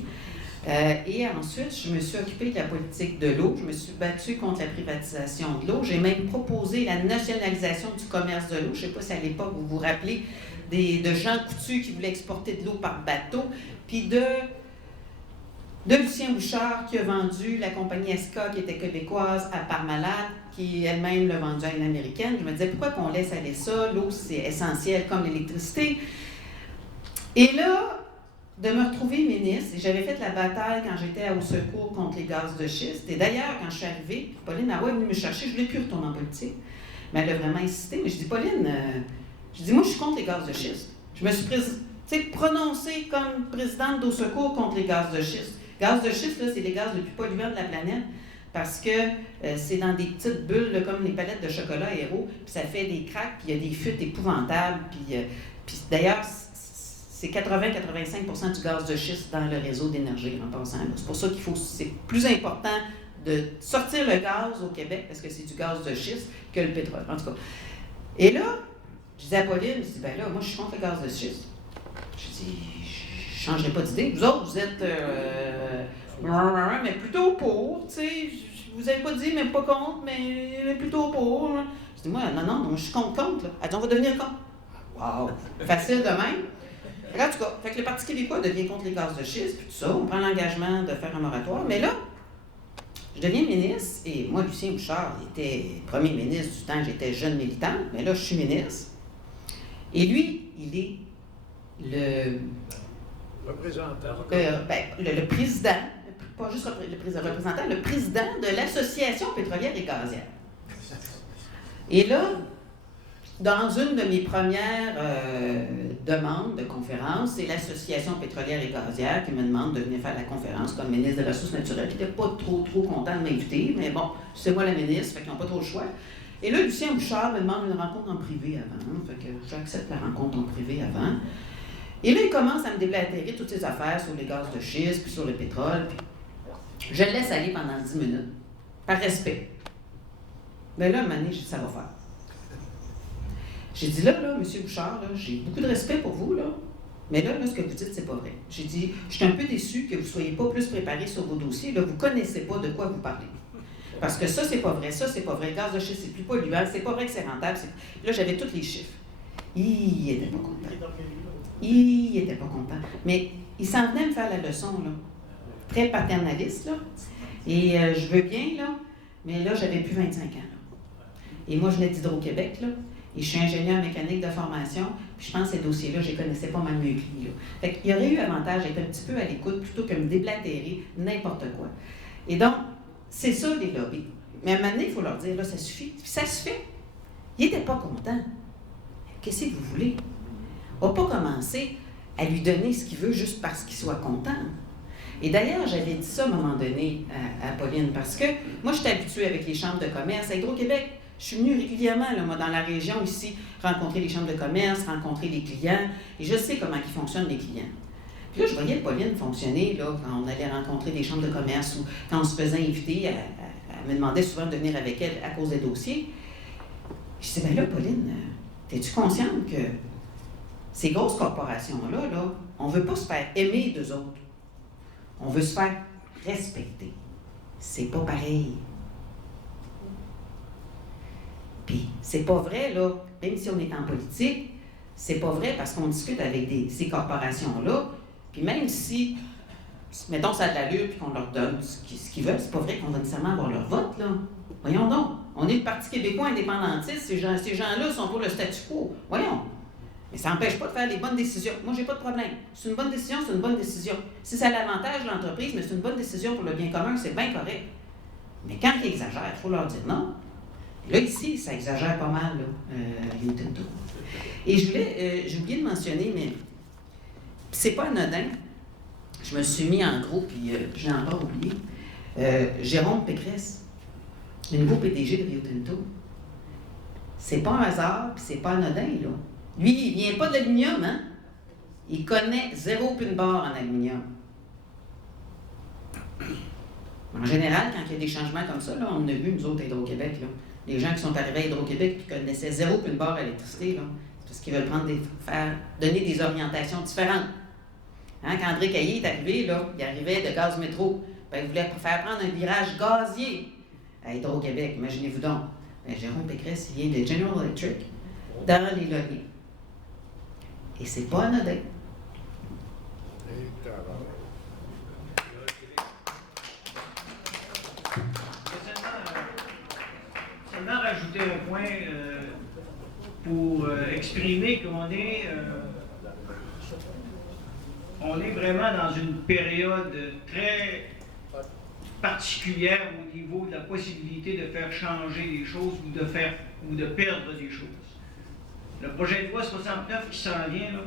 Et ensuite, je me suis occupée de la politique de l'eau. Je me suis battue contre la privatisation de l'eau. J'ai même proposé la nationalisation du commerce de l'eau. Je ne sais pas si à l'époque, vous vous rappelez de Jean Coutu qui voulait exporter de l'eau par bateau, puis de Lucien Bouchard qui a vendu la compagnie ESCA qui était québécoise à Parmalat, qui elle-même l'a vendue à une américaine. Je me disais, pourquoi qu'on laisse aller ça? L'eau, c'est essentiel comme l'électricité. Et là, de me retrouver ministre, et j'avais fait la bataille quand j'étais au secours contre les gaz de schiste. Et d'ailleurs, quand je suis arrivée, Pauline Marois est venue me chercher, je ne voulais plus retourner en politique. Mais elle a vraiment insisté. Mais je dis, Pauline, moi, je suis contre les gaz de schiste. Je me suis prononcée comme présidente d'au secours contre les gaz de schiste. Gaz de schiste, là, c'est les gaz les plus polluants de la planète parce que c'est dans des petites bulles là, comme les palettes de chocolat Aéro, puis ça fait des cracks, puis il y a des fuites épouvantables. Puis d'ailleurs, c'est 80-85% du gaz de schiste dans le réseau d'énergie en passant. C'est pour ça c'est plus important de sortir le gaz au Québec parce que c'est du gaz de schiste que le pétrole. En tout cas. Et là, je disais à Pauline, je dis, ben là, moi, je suis contre le gaz de schiste. Je dis, je ne changerai pas d'idée. Vous autres, vous êtes mais plutôt pour, tu sais. Vous n'avez pas dit, mais pas contre, mais plutôt pour. Je dis, moi, non, je suis contre. Là. Elle dit, on va devenir contre. Wow! Facile de même. En tout cas, fait que le Parti québécois devient contre les gaz de schiste, puis tout ça. On prend l'engagement de faire un moratoire. Mais là, je deviens ministre, et moi, Lucien Bouchard, il était premier ministre du temps que j'étais jeune militante, mais là, je suis ministre. Et lui, il est le président, pas juste le représentant, le président de l'Association pétrolière et gazière. Et là, dans une de mes premières demandes de conférence, c'est l'Association pétrolière et gazière qui me demande de venir faire la conférence comme ministre des Ressources naturelles, qui n'était pas trop content de m'inviter, mais bon, c'est moi la ministre, fait qu'ils n'ont pas trop le choix. Et là, Lucien Bouchard me demande une rencontre en privé avant, fait que j'accepte la rencontre en privé avant. Et là, il commence à me déblatérer toutes ses affaires sur les gaz de schiste, puis sur le pétrole, puis je le laisse aller pendant 10 minutes, par respect. Mais là, à un moment donné, j'ai dit, ça va faire. J'ai dit, là, M. Bouchard, là, j'ai beaucoup de respect pour vous, là, mais là, ce que vous dites, c'est pas vrai. J'ai dit, je suis un peu déçue que vous ne soyez pas plus préparé sur vos dossiers, là, vous ne connaissez pas de quoi vous parlez. Parce que ça, c'est pas vrai, le gaz de schiste, c'est plus polluant, c'est pas vrai que c'est rentable. Là, j'avais tous les chiffres. Il était pas content. Il était pas content. Mais il s'en venait me faire la leçon, là. Très paternaliste, là. Et je veux bien, là, mais là, j'avais plus 25 ans, là. Et moi, je venais d'Hydro-Québec, là. Et je suis ingénieur mécanique de formation, puis je pense que ces dossiers-là, je les connaissais pas mal mieux que lui, là. Fait qu'il y aurait eu avantage d'être un petit peu à l'écoute plutôt que me déblatérer n'importe quoi. Et donc, c'est ça, les lobbies. Mais à un moment donné, il faut leur dire, là, ça suffit. Puis ça se fait. Il n'était pas content. Qu'est-ce que vous voulez? On ne va pas commencer à lui donner ce qu'il veut juste parce qu'il soit content. Et d'ailleurs, j'avais dit ça à un moment donné à Pauline, parce que moi, je suis habituée avec les chambres de commerce. À Hydro-Québec, je suis venue régulièrement, là, moi, dans la région ici, rencontrer les chambres de commerce, rencontrer les clients, et je sais comment ils fonctionnent, les clients. Puis là, je voyais Pauline fonctionner, là, quand on allait rencontrer des chambres de commerce ou quand on se faisait inviter, elle me demandait souvent de venir avec elle à cause des dossiers. Je disais, bien là, Pauline, es-tu consciente que ces grosses corporations-là, là, on ne veut pas se faire aimer d'eux autres. On veut se faire respecter. c'est pas pareil. Puis, c'est pas vrai, là, même si on est en politique, c'est pas vrai parce qu'on discute avec ces corporations-là, puis même si, mettons, ça a de l'allure puis qu'on leur donne ce qu'ils veulent, c'est pas vrai qu'on va nécessairement avoir leur vote, là. Voyons donc. On est le Parti québécois indépendantiste, ces gens-là sont pour le statu quo. Voyons. Mais ça n'empêche pas de faire les bonnes décisions. Moi, j'ai pas de problème. C'est une bonne décision, c'est une bonne décision. Si ça l'avantage de l'entreprise, mais c'est une bonne décision pour le bien commun, c'est bien correct. Mais quand ils exagèrent, il faut leur dire non. Là, ici, ça exagère pas mal, là, Rio Tinto. Et j'ai oublié de mentionner, mais c'est pas anodin. Je me suis mis en gros, puis j'ai encore oublié. Jérôme Pécresse, le nouveau PDG de Rio Tinto. C'est pas un hasard, puis c'est pas anodin, là. Lui, il vient pas de l'aluminium, hein? Il connaît zéro puis une barre en aluminium. En général, quand il y a des changements comme ça, là, on a vu, nous autres, à Hydro-Québec, là, les gens qui sont arrivés à Hydro-Québec qui connaissaient zéro puis une barre à l'électricité, là, c'est parce qu'ils veulent donner des orientations différentes. Hein, quand André Caillé est arrivé, là, il arrivait de Gaz Métro. Ben, il voulait faire prendre un virage gazier à Hydro-Québec, imaginez-vous donc. Ben, Jérôme Pécresse, il vient de General Electric, dans les lauriers. Et c'est pas anodin. Seulement rajouter un point pour exprimer qu'on est vraiment dans une période très particulière au niveau de la possibilité de faire changer les choses ou de perdre des choses. Le projet de loi 69 qui s'en vient, là,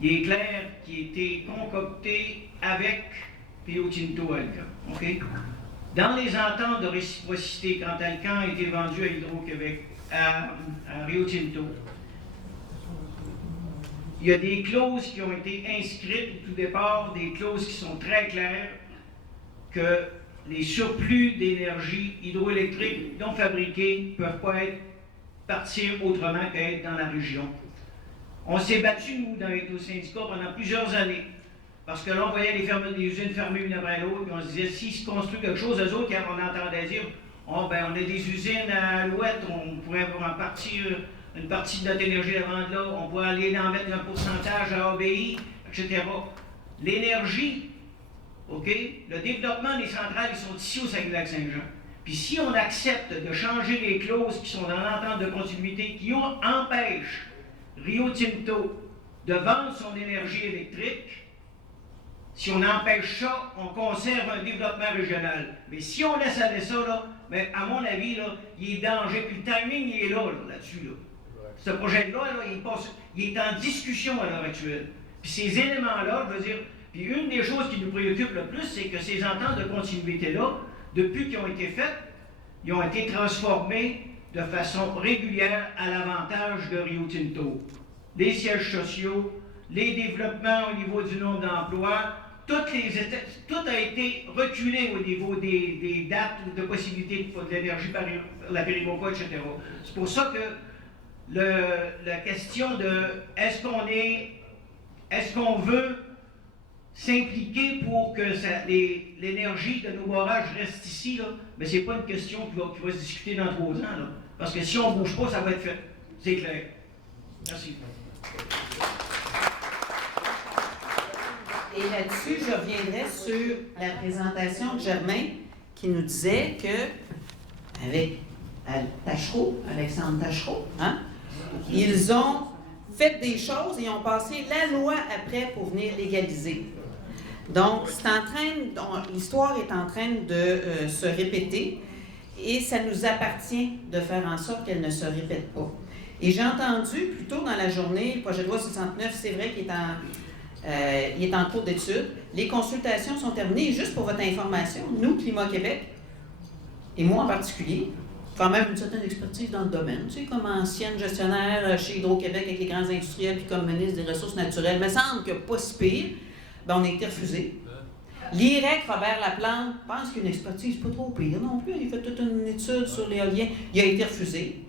il est clair qu'il a été concocté avec Rio Tinto Alcan. OK? Dans les ententes de réciprocité, quand Alcan a été vendu à Hydro-Québec, à Rio Tinto, il y a des clauses qui ont été inscrites au tout départ, des clauses qui sont très claires, que les surplus d'énergie hydroélectrique non fabriqués ne peuvent pas partir autrement qu'être dans la région. On s'est battu, nous, avec nos syndicats, pendant plusieurs années, parce que là, on voyait des usines fermées une après l'autre, puis on se disait, s'il se construit quelque chose, eux autres, quand on entendait dire, oh, ben, on a des usines à Alouette, on pourrait en partir une partie de notre énergie à vendre là, on pourrait aller en mettre un pourcentage à ABI, etc. L'énergie, OK, le développement des centrales, ils sont ici au Saguenay-Lac-Saint-Jean. Puis si on accepte de changer les clauses qui sont dans l'entente de continuité, qui empêchent Rio Tinto de vendre son énergie électrique, si on empêche ça, on conserve un développement régional. Mais si on laisse aller ça, là, ben, à mon avis, là, il est danger. Puis le timing, il est là-dessus. Là. Ce projet de loi, là, il est en discussion à l'heure actuelle. Puis ces éléments-là, je veux dire, puis une des choses qui nous préoccupe le plus, c'est que ces ententes de continuité-là, depuis qu'ils ont été faites, ils ont été transformés de façon régulière à l'avantage de Rio Tinto. Les sièges sociaux, les développements au niveau du nombre d'emplois, tout a été reculé au niveau des dates ou de possibilités de l'énergie par la Périboca, etc. C'est pour ça que la question de est-ce qu'on veut s'impliquer pour que l'énergie de nos barrages reste ici, là, mais ce n'est pas une question qui va se discuter dans 3 ans. Là, parce que si on ne bouge pas, ça va être fait. C'est clair. Merci. Et là-dessus, je reviendrai sur la présentation de Germain qui nous disait que, avec Alexandre Tachereau, hein, ils ont fait des choses et ont passé la loi après pour venir légaliser. Donc, l'histoire est en train de se répéter et ça nous appartient de faire en sorte qu'elle ne se répète pas. Et j'ai entendu plus tôt dans la journée, le projet de loi 69, c'est vrai qu'il est en cours d'étude. Les consultations sont terminées. Juste pour votre information, nous, Climat Québec, et moi en particulier, quand même une certaine expertise dans le domaine, tu sais, comme ancienne gestionnaire chez Hydro-Québec avec les grands industriels, puis comme ministre des Ressources naturelles, il me semble que pas si pire, ben on a été refusés. L'IREC, Robert Laplante, pense qu'une expertise pas trop pire non plus. Il fait toute une étude sur l'éolien. Il a été refusé.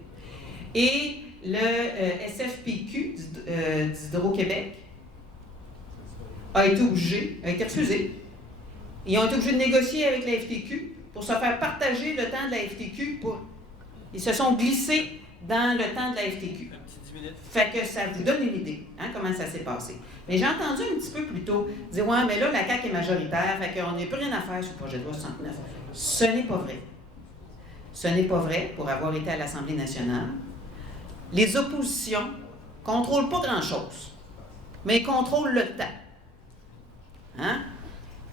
Et le SFPQ d'Hydro-Québec a été refusé. Ils ont été obligés de négocier avec la FTQ pour se faire partager le temps de la FTQ. Ils se sont glissés dans le temps de la FTQ. Fait que ça vous donne une idée, hein, comment ça s'est passé. Mais j'ai entendu un petit peu plus tôt dire « Ouais, mais là, la CAQ est majoritaire, fait qu'on n'a plus rien à faire sur le projet de loi 69. » Ce n'est pas vrai. Ce n'est pas vrai pour avoir été à l'Assemblée nationale. Les oppositions ne contrôlent pas grand-chose, mais ils contrôlent le temps. Hein?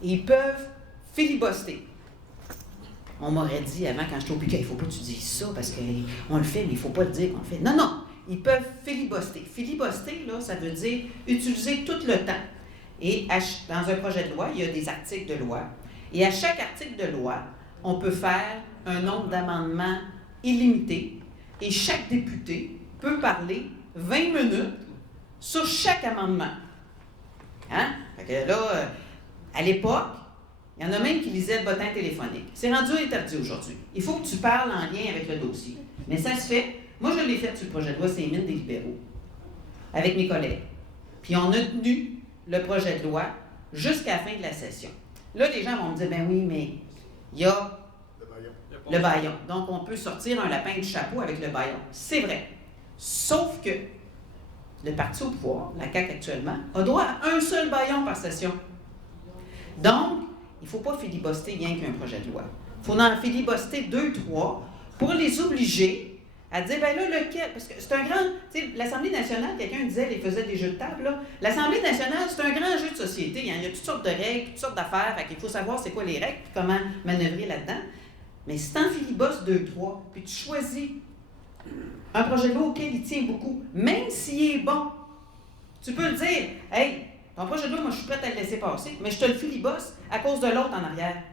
Ils peuvent filibuster. On m'aurait dit avant, quand j'étais au PQ, il ne faut pas que tu dises ça parce qu'on le fait, mais il ne faut pas le dire qu'on le fait. Non, non, ils peuvent filibuster. Filibuster, là, ça veut dire utiliser tout le temps. Et dans un projet de loi, il y a des articles de loi. Et à chaque article de loi, on peut faire un nombre d'amendements illimité. Et chaque député peut parler 20 minutes sur chaque amendement. Hein? Fait que là, à l'époque, il y en a même qui lisaient le bottin téléphonique. C'est rendu interdit aujourd'hui. Il faut que tu parles en lien avec le dossier. Mais ça se fait. Moi, je l'ai fait sur le projet de loi Saint-Mine des libéraux, avec mes collègues. Puis on a tenu le projet de loi jusqu'à la fin de la session. Là, les gens vont me dire, ben oui, mais il y a le bâillon. Donc, on peut sortir un lapin du chapeau avec le bâillon. C'est vrai. Sauf que le parti au pouvoir, la CAQ actuellement, a droit à un seul bâillon par session. Donc, il ne faut pas filibuster rien qu'un projet de loi. Il faut en filibuster 2, 3 pour les obliger à dire, ben là, lequel? Parce que c'est un grand. Tu sais, l'Assemblée nationale, quelqu'un disait, il faisait des jeux de table, là. L'Assemblée nationale, c'est un grand jeu de société. Il y a toutes sortes de règles, toutes sortes d'affaires. Fait qu'il faut savoir c'est quoi les règles et comment manœuvrer là-dedans. Mais si tu en filibustes 2, 3, puis tu choisis un projet de loi auquel il tient beaucoup, même s'il est bon, tu peux le dire, hey, ton projet de loi, moi, je suis prête à le laisser passer, mais je te le filibuste à cause de l'autre en arrière.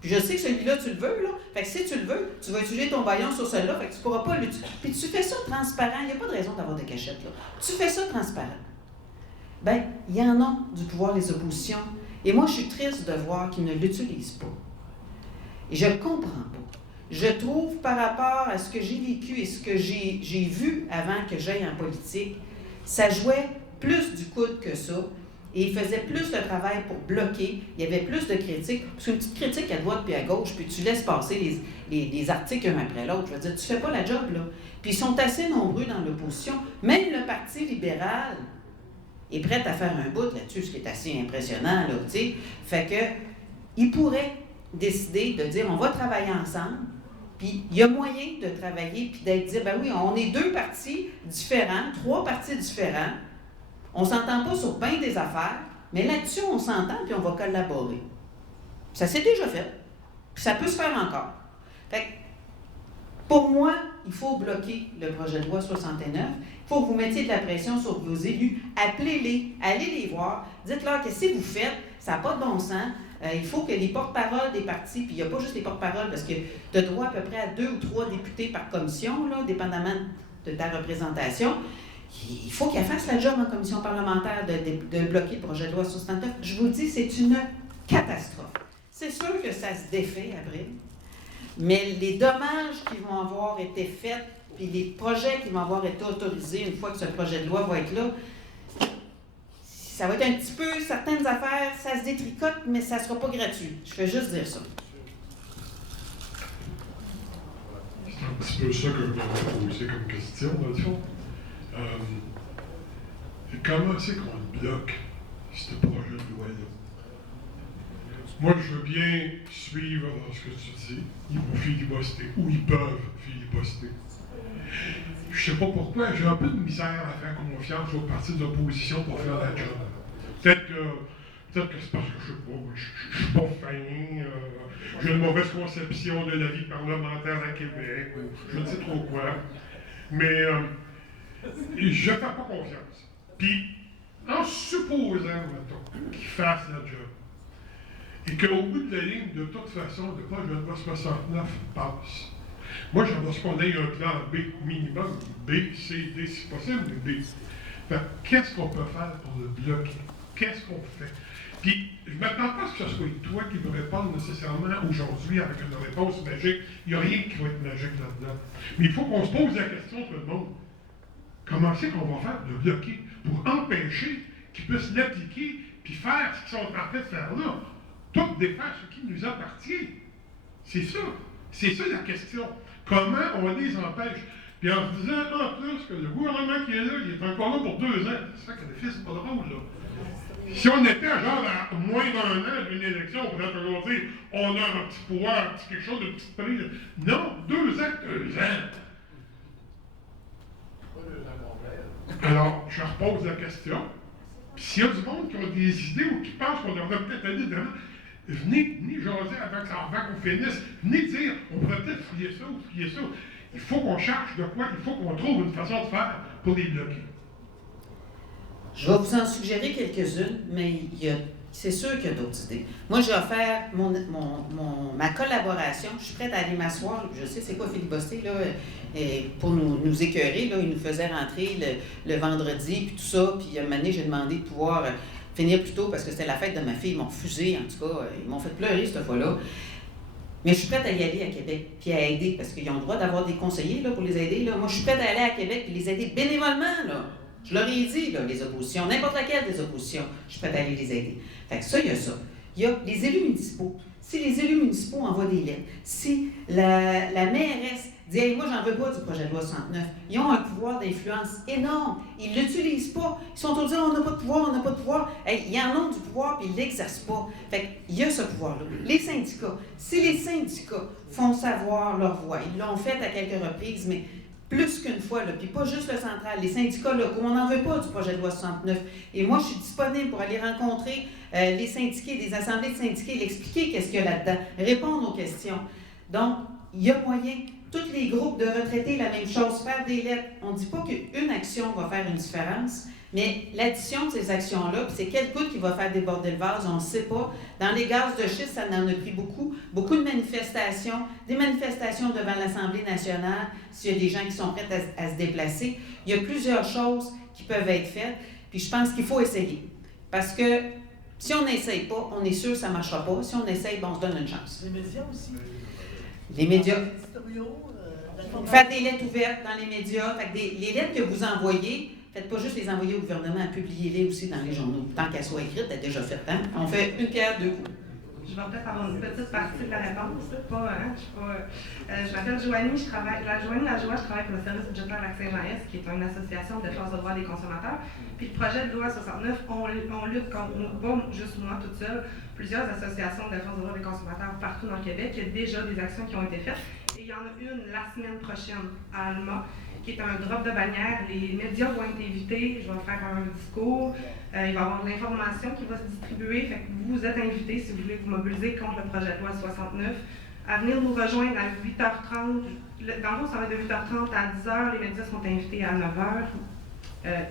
Puis je sais que celui-là, tu le veux, là. Fait que si tu le veux, tu vas utiliser ton bâillon sur celui-là, fait que tu ne pourras pas l'utiliser. Puis tu fais ça transparent. Il n'y a pas de raison d'avoir de cachette, là. Tu fais ça transparent. Bien, il y en a du pouvoir, les oppositions. Et moi, je suis triste de voir qu'ils ne l'utilisent pas. Et je ne comprends pas. Je trouve, par rapport à ce que j'ai vécu et ce que j'ai vu avant que j'aille en politique, ça jouait plus du coude que ça. Et il faisait plus le travail pour bloquer. Il y avait plus de critiques. Parce qu'une petite critique à droite puis à gauche, puis tu laisses passer les articles un après l'autre. Je veux dire, tu fais pas la job, là. Puis ils sont assez nombreux dans l'opposition. Même le Parti libéral est prêt à faire un bout là-dessus, ce qui est assez impressionnant, là, tu sais. Fait que, il pourrait décider de dire, on va travailler ensemble, puis il y a moyen de travailler, puis d'être dit, ben oui, on est 2 partis différents, 3 partis différents. On ne s'entend pas sur bien des affaires, mais là-dessus, on s'entend puis on va collaborer. Ça s'est déjà fait, puis ça peut se faire encore. Fait que, pour moi, il faut bloquer le projet de loi 69. Il faut que vous mettiez de la pression sur vos élus. Appelez-les, allez les voir. Dites-leur qu'est-ce que vous faites, ça n'a pas de bon sens. Il faut que les porte-paroles des partis, puis il n'y a pas juste les porte-paroles, parce que tu as droit à peu près à 2 ou 3 députés par commission, là, dépendamment de ta représentation. Il faut qu'elle fasse la job en commission parlementaire de bloquer le projet de loi 69. Je vous dis, c'est une catastrophe. C'est sûr que ça se défait après, mais les dommages qui vont avoir été faits, puis les projets qui vont avoir été autorisés une fois que ce projet de loi va être là, ça va être un petit peu, certaines affaires, ça se détricote, mais ça ne sera pas gratuit. Je fais juste dire ça. C'est un petit peu ça que je m'avais posé comme question, dans le fond. Comment c'est qu'on bloque ce projet de loi-là? Moi, je veux bien suivre ce que tu dis. Ils vont filibuster, ou ils peuvent filibuster. Je ne sais pas pourquoi, j'ai un peu de misère à faire confiance aux partis d'opposition pour faire la job. Peut-être que c'est parce que je suis pas fin, j'ai une mauvaise conception de la vie parlementaire à Québec, ou je ne sais trop quoi. Mais je ne fais pas confiance. Puis, en supposant, mettons, qu'ils fassent la job, et qu'au bout de la ligne, de toute façon, le projet de loi 69 passe. Moi, j'aimerais qu'on ait un plan B minimum, B, C, D, si possible, mais B. Fait, qu'est-ce qu'on peut faire pour le bloquer? Qu'est-ce qu'on fait? Puis, je ne m'attends pas à ce que ce soit toi qui me réponde nécessairement aujourd'hui avec une réponse magique. Il n'y a rien qui va être magique là-dedans. Mais il faut qu'on se pose la question, tout le monde. Comment c'est qu'on va faire de bloquer pour empêcher qu'ils puissent l'appliquer puis faire ce qu'ils sont en train de faire là? tout défaire ce qui nous appartient. C'est ça. C'est ça la question. Comment on les empêche? Puis en se disant en plus que le gouvernement qui est là, il est encore là pour 2 ans. C'est ça que le fils, c'est pas drôle, là. Si on était genre à moins d'1 an d'une élection, on pourrait toujours dire on a un petit pouvoir, un petit quelque chose de petite prise. Non, 2 ans, 2 ans. Alors, je repose la question. Puis s'il y a du monde qui ont des idées ou qui pensent qu'on devrait peut-être aller devant, venez jaser avant qu'on finisse. Venez dire, on pourrait peut-être fouiller ça ou fouiller ça. Il faut qu'on cherche de quoi, il faut qu'on trouve une façon de faire pour les bloquer. Je vais vous en suggérer quelques-unes, mais c'est sûr qu'il y a d'autres idées. Moi, j'ai offert ma collaboration. Je suis prête à aller m'asseoir. Je sais c'est quoi filibuster, là, pour nous écœurer. Là, il nous faisait rentrer le vendredi, puis tout ça. Puis à un moment donné, j'ai demandé de pouvoir finir plus tôt parce que c'était la fête de ma fille. Ils m'ont refusé, en tout cas. Ils m'ont fait pleurer cette fois-là. Mais je suis prête à y aller à Québec, puis à aider, parce qu'ils ont le droit d'avoir des conseillers là, pour les aider. Là. Moi, je suis prête à aller à Québec et les aider bénévolement. Là. Je leur ai dit, là, les oppositions, n'importe laquelle des oppositions, je suis prête à aller les aider. Fait que ça, il y a ça. Il y a les élus municipaux. Si les élus municipaux envoient des lettres, si la mairesse dit hey, « moi, j'en veux pas du projet de loi 69 », ils ont un pouvoir d'influence énorme. Ils ne l'utilisent pas. Ils sont tous dire « on n'a pas de pouvoir, on n'a pas de pouvoir ». Hey, ils en ont du pouvoir, puis ils ne l'exercent pas. Fait qu'il y a ce pouvoir-là. Les syndicats. Si les syndicats font savoir leur voix, ils l'ont fait à quelques reprises, mais plus qu'une fois, là, puis pas juste le central, les syndicats locaux, on n'en veut pas du projet de loi 69. Et moi, je suis disponible pour aller rencontrer les syndiqués, des assemblées de syndiqués, l'expliquer qu'est-ce qu'il y a là-dedans, répondre aux questions. Donc, il y a moyen. Tous les groupes de retraités, la même chose, faire des lettres. On ne dit pas qu'une action va faire une différence, mais l'addition de ces actions-là, puis c'est quel coût qui va faire déborder le vase, on ne sait pas. Dans les gaz de schiste, ça en a pris beaucoup. Beaucoup de manifestations, des manifestations devant l'Assemblée nationale, s'il y a des gens qui sont prêts à se déplacer. Il y a plusieurs choses qui peuvent être faites, puis je pense qu'il faut essayer. Parce que si on n'essaye pas, on est sûr que ça ne marchera pas. Si on essaye, on se donne une chance. Les médias aussi. Les médias. Faites des lettres ouvertes dans les médias. Fait que les lettres que vous envoyez, faites pas juste les envoyer au gouvernement, publiez-les aussi dans les journaux. Tant qu'elles soient écrites, elles sont déjà faites. Hein? On fait une pierre deux coups. Je vais peut-être avoir une petite partie de la réponse. Je m'appelle Joanie, je travaille pour le service budgétaire Lac-Saint-Jean-Est, qui est une association de défense des droits des consommateurs. Puis le projet de loi 69, on lutte contre, pas juste moi toute seule, plusieurs associations de défense des droits des consommateurs partout dans le Québec. Il y a déjà des actions qui ont été faites. Et il y en a une la semaine prochaine à Alma, qui est un drop de bannière. Les médias vont être invités, je vais faire un discours, il va y avoir de l'information qui va se distribuer, fait que vous êtes invités, si vous voulez vous mobiliser contre le projet de loi 69, à venir nous rejoindre à 8h30. Dans le fond, ça va être de 8h30 à 10h, les médias sont invités à 9h.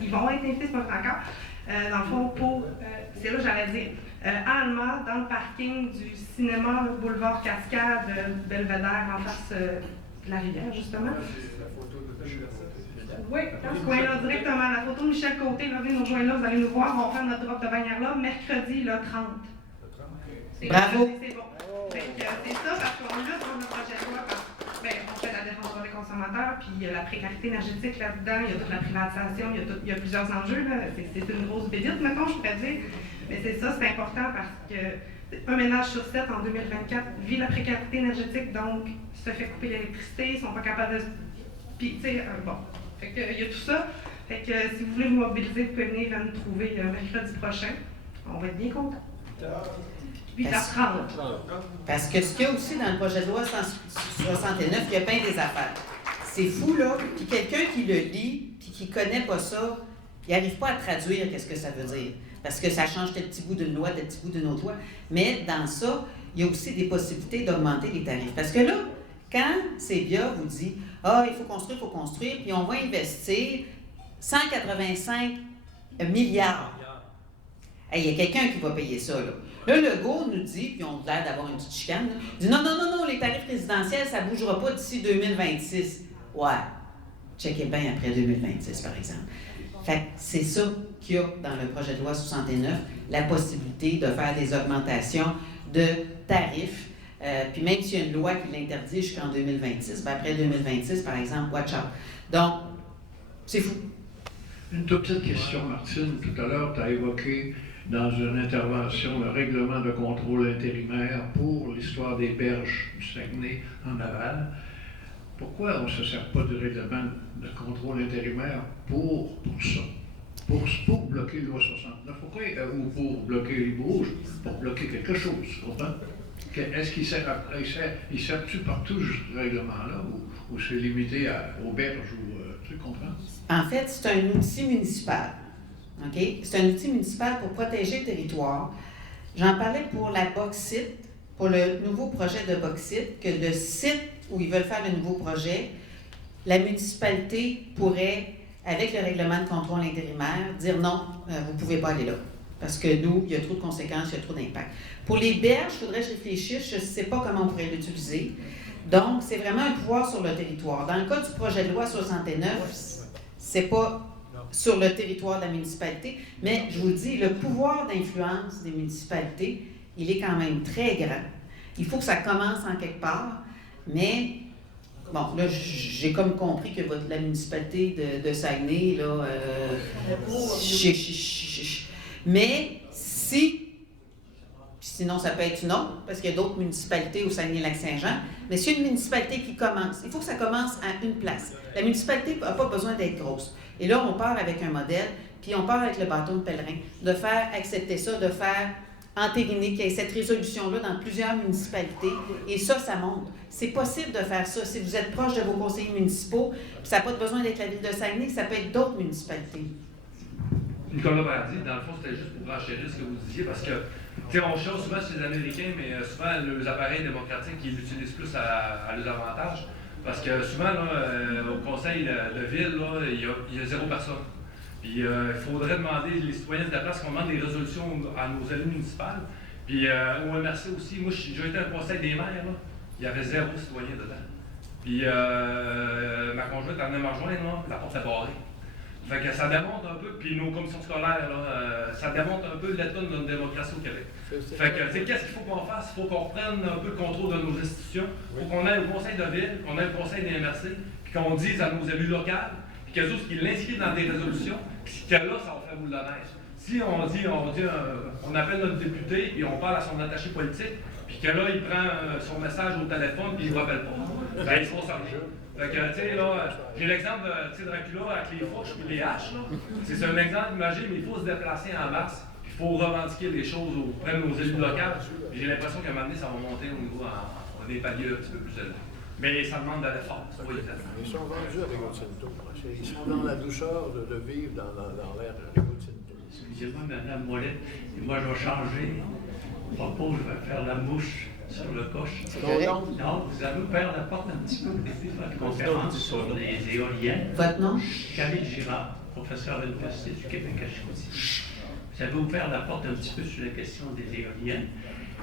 Ils vont être invités, c'est pas fait encore. Dans le fond, c'est là que j'allais dire, à Alma, dans le parking du cinéma Boulevard Cascade, Belvédère, en face de la rivière, justement. Oui, dans ce coin-là, directement. La photo de Michel Côté, là, venez nous rejoindre là, vous allez nous voir, on va faire notre drop de bannière là, mercredi, le 30. Bravo! C'est bon. C'est ça, parce qu'on lutte contre le projet de loi, on fait la défense des consommateurs, puis il y a la précarité énergétique là-dedans, il y a toute la privatisation, il y a plusieurs enjeux, là. C'est une grosse bédite, mettons, je pourrais dire. Mais c'est ça, c'est important parce que un ménage sur 7 en 2024 vit la précarité énergétique, donc se fait couper l'électricité, ils sont pas capables de... Puis, tu sais, bon. Fait que, il y a tout ça. Fait que si vous voulez vous mobiliser, vous pouvez venir nous trouver mercredi prochain. On va être bien contents. 8h30. Parce que ce qu'il y a aussi dans le projet de loi 169, il y a plein des affaires. C'est fou, là. Puis quelqu'un qui le lit, puis qui ne connaît pas ça, il n'arrive pas à traduire qu'est-ce que ça veut dire. Parce que ça change tel petit bout d'une loi, tel petit bout d'une autre loi. Mais dans ça, il y a aussi des possibilités d'augmenter les tarifs. Parce que là, quand CBIA vous dit « Ah, il faut construire, puis on va investir 185 milliards. » Il y a quelqu'un qui va payer ça, là. Là, Legault nous dit, puis on a l'air d'avoir une petite chicane, là, il dit « Non, les tarifs résidentiels, ça ne bougera pas d'ici 2026. » Ouais. Checkez bien après 2026, par exemple. Fait que c'est ça qu'il y a dans le projet de loi 69, la possibilité de faire des augmentations de tarifs. Puis même s'il y a une loi qui l'interdit jusqu'en 2026, bien après 2026, par exemple, watch out. Donc, c'est fou. Une toute petite question, Martine. Tout à l'heure, tu as évoqué dans une intervention, le règlement de contrôle intérimaire pour l'histoire des berges du Saguenay en aval. Pourquoi on ne se sert pas du règlement de contrôle intérimaire pour ça? Pour bloquer loi 69, pourquoi, ou pour bloquer les Bouges, pour bloquer quelque chose, tu comprends? Est-ce qu'il sert-tu partout ce règlement-là, ou c'est limité aux berges, tu comprends? En fait, c'est un outil municipal. OK? C'est un outil municipal pour protéger le territoire. J'en parlais pour la bauxite, pour le nouveau projet de bauxite, que le site où ils veulent faire le nouveau projet, la municipalité pourrait, avec le règlement de contrôle intérimaire, dire non, vous ne pouvez pas aller là. Parce que nous, il y a trop de conséquences, il y a trop d'impact. Pour les berges, il faudrait que je réfléchisse, je ne sais pas comment on pourrait l'utiliser. Donc, c'est vraiment un pouvoir sur le territoire. Dans le cas du projet de loi 69, c'est pas sur le territoire de la municipalité, mais je vous le dis, le pouvoir d'influence des municipalités, il est quand même très grand. Il faut que ça commence en quelque part, mais bon, là, j'ai comme compris que la municipalité de Saguenay, là, mais sinon ça peut être une autre, parce qu'il y a d'autres municipalités au Saguenay-Lac-Saint-Jean, mais c'est une municipalité qui commence. Il faut que ça commence à une place. La municipalité n'a pas besoin d'être grosse. Et là, on part avec un modèle, puis on part avec le bâton de pèlerin, de faire accepter ça, de faire entériner qu'il y ait cette résolution-là dans plusieurs municipalités. Et ça monte. C'est possible de faire ça si vous êtes proche de vos conseillers municipaux, puis ça n'a pas besoin d'être la ville de Saguenay, ça peut être d'autres municipalités. Nicolas Bardi, dans le fond, c'était juste pour renchérir ce que vous disiez, parce que, tu sais, on chose souvent sur les Américains, mais souvent, les appareils démocratiques, ils l'utilisent plus à leurs avantages. Parce que souvent, là, au conseil de ville, là, il y a 0 personne. Puis il faudrait demander, les citoyens de la place, qu'on demande des résolutions à nos élus municipaux. Puis au MRC aussi, moi, j'ai été à un conseil des maires, là, il y avait 0 citoyens dedans. Puis ma conjointe en venait me rejoindre, là, la porte est barrée. Fait que ça démontre un peu, puis nos commissions scolaires, là, ça démontre un peu l'état de notre démocratie au Québec. Fait que, tu sais, qu'est-ce qu'il faut qu'on fasse? Il faut qu'on reprenne un peu le contrôle de nos institutions. Il faut qu'on aille au conseil de ville, qu'on aille au conseil des MRC, puis qu'on dise à nos élus locaux, puis qu'eux autres, qu'ils l'inscrivent dans des résolutions, puis que là, ça va faire boule de neige. Si on appelle notre député, puis on parle à son attaché politique, puis que là, il prend son message au téléphone, puis il ne vous rappelle pas, ben, il se passe rien. Fait que, tu sais, là, j'ai l'exemple de Dracula avec les fourches et les haches, là. C'est un exemple imagé, mais il faut se déplacer en masse. Il faut revendiquer les choses auprès de nos élus locaux. J'ai l'impression qu'à un moment donné, ça va monter au niveau, on est paliers un petit peu plus élevés. Mais ça demande de l'effort. Oui, ils sont vendus à Rigaud de Cinto. Ils sont dans la douceur de vivre dans l'air de Rigaud de Cinto. Excusez-moi, Mme Mollette, moi je vais changer. Je propose, je vais faire la mouche sur le coche. Non, vous allez ouvrir la porte un petit peu depuis votre conférence sur les éoliennes. Votre nom? Camille Girard, professeur à l'Université du Québec à Chicoutimi. Vous avez ouvert la porte un petit peu sur la question des éoliennes.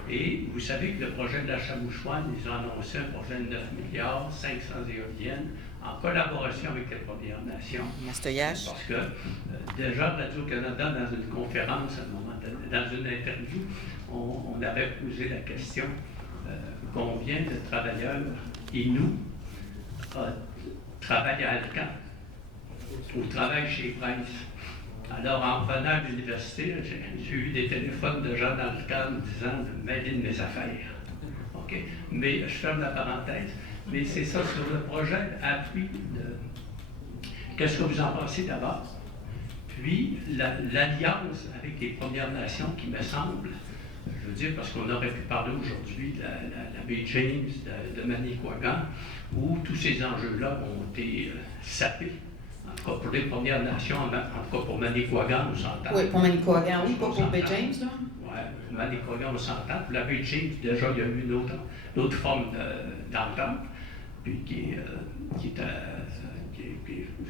Et vous savez que le projet de l'achat-mouchoine, ils ont annoncé un projet de 9 milliards, 500 éoliennes, en collaboration avec les Premières Nations. Mastoyage. Parce que déjà, Radio-Canada, dans une conférence, à un moment donné, dans une interview, on avait posé la question combien de travailleurs inuits travaillent à Alcan ou travaillent chez Price. Alors, en revenant à l'université, j'ai eu des téléphones de gens dans le cadre me disant de mêler de mes affaires. OK? Mais je ferme la parenthèse. Mais c'est ça, sur le projet appui de. Qu'est-ce que vous en pensez d'abord? Puis, l'alliance avec les Premières Nations qui me semble, je veux dire, parce qu'on aurait pu parler aujourd'hui de la baie James de Manicouagan, où tous ces enjeux-là ont été sapés. En tout cas, pour les Premières Nations, en tout cas pour Manicouagan, on s'entend. Oui, pour Manicouagan, oui, pas pour Baie James, là. Oui, pour Manicouagan, on s'entend. Pour la baie James, déjà, il y a eu une autre forme d'entente, puis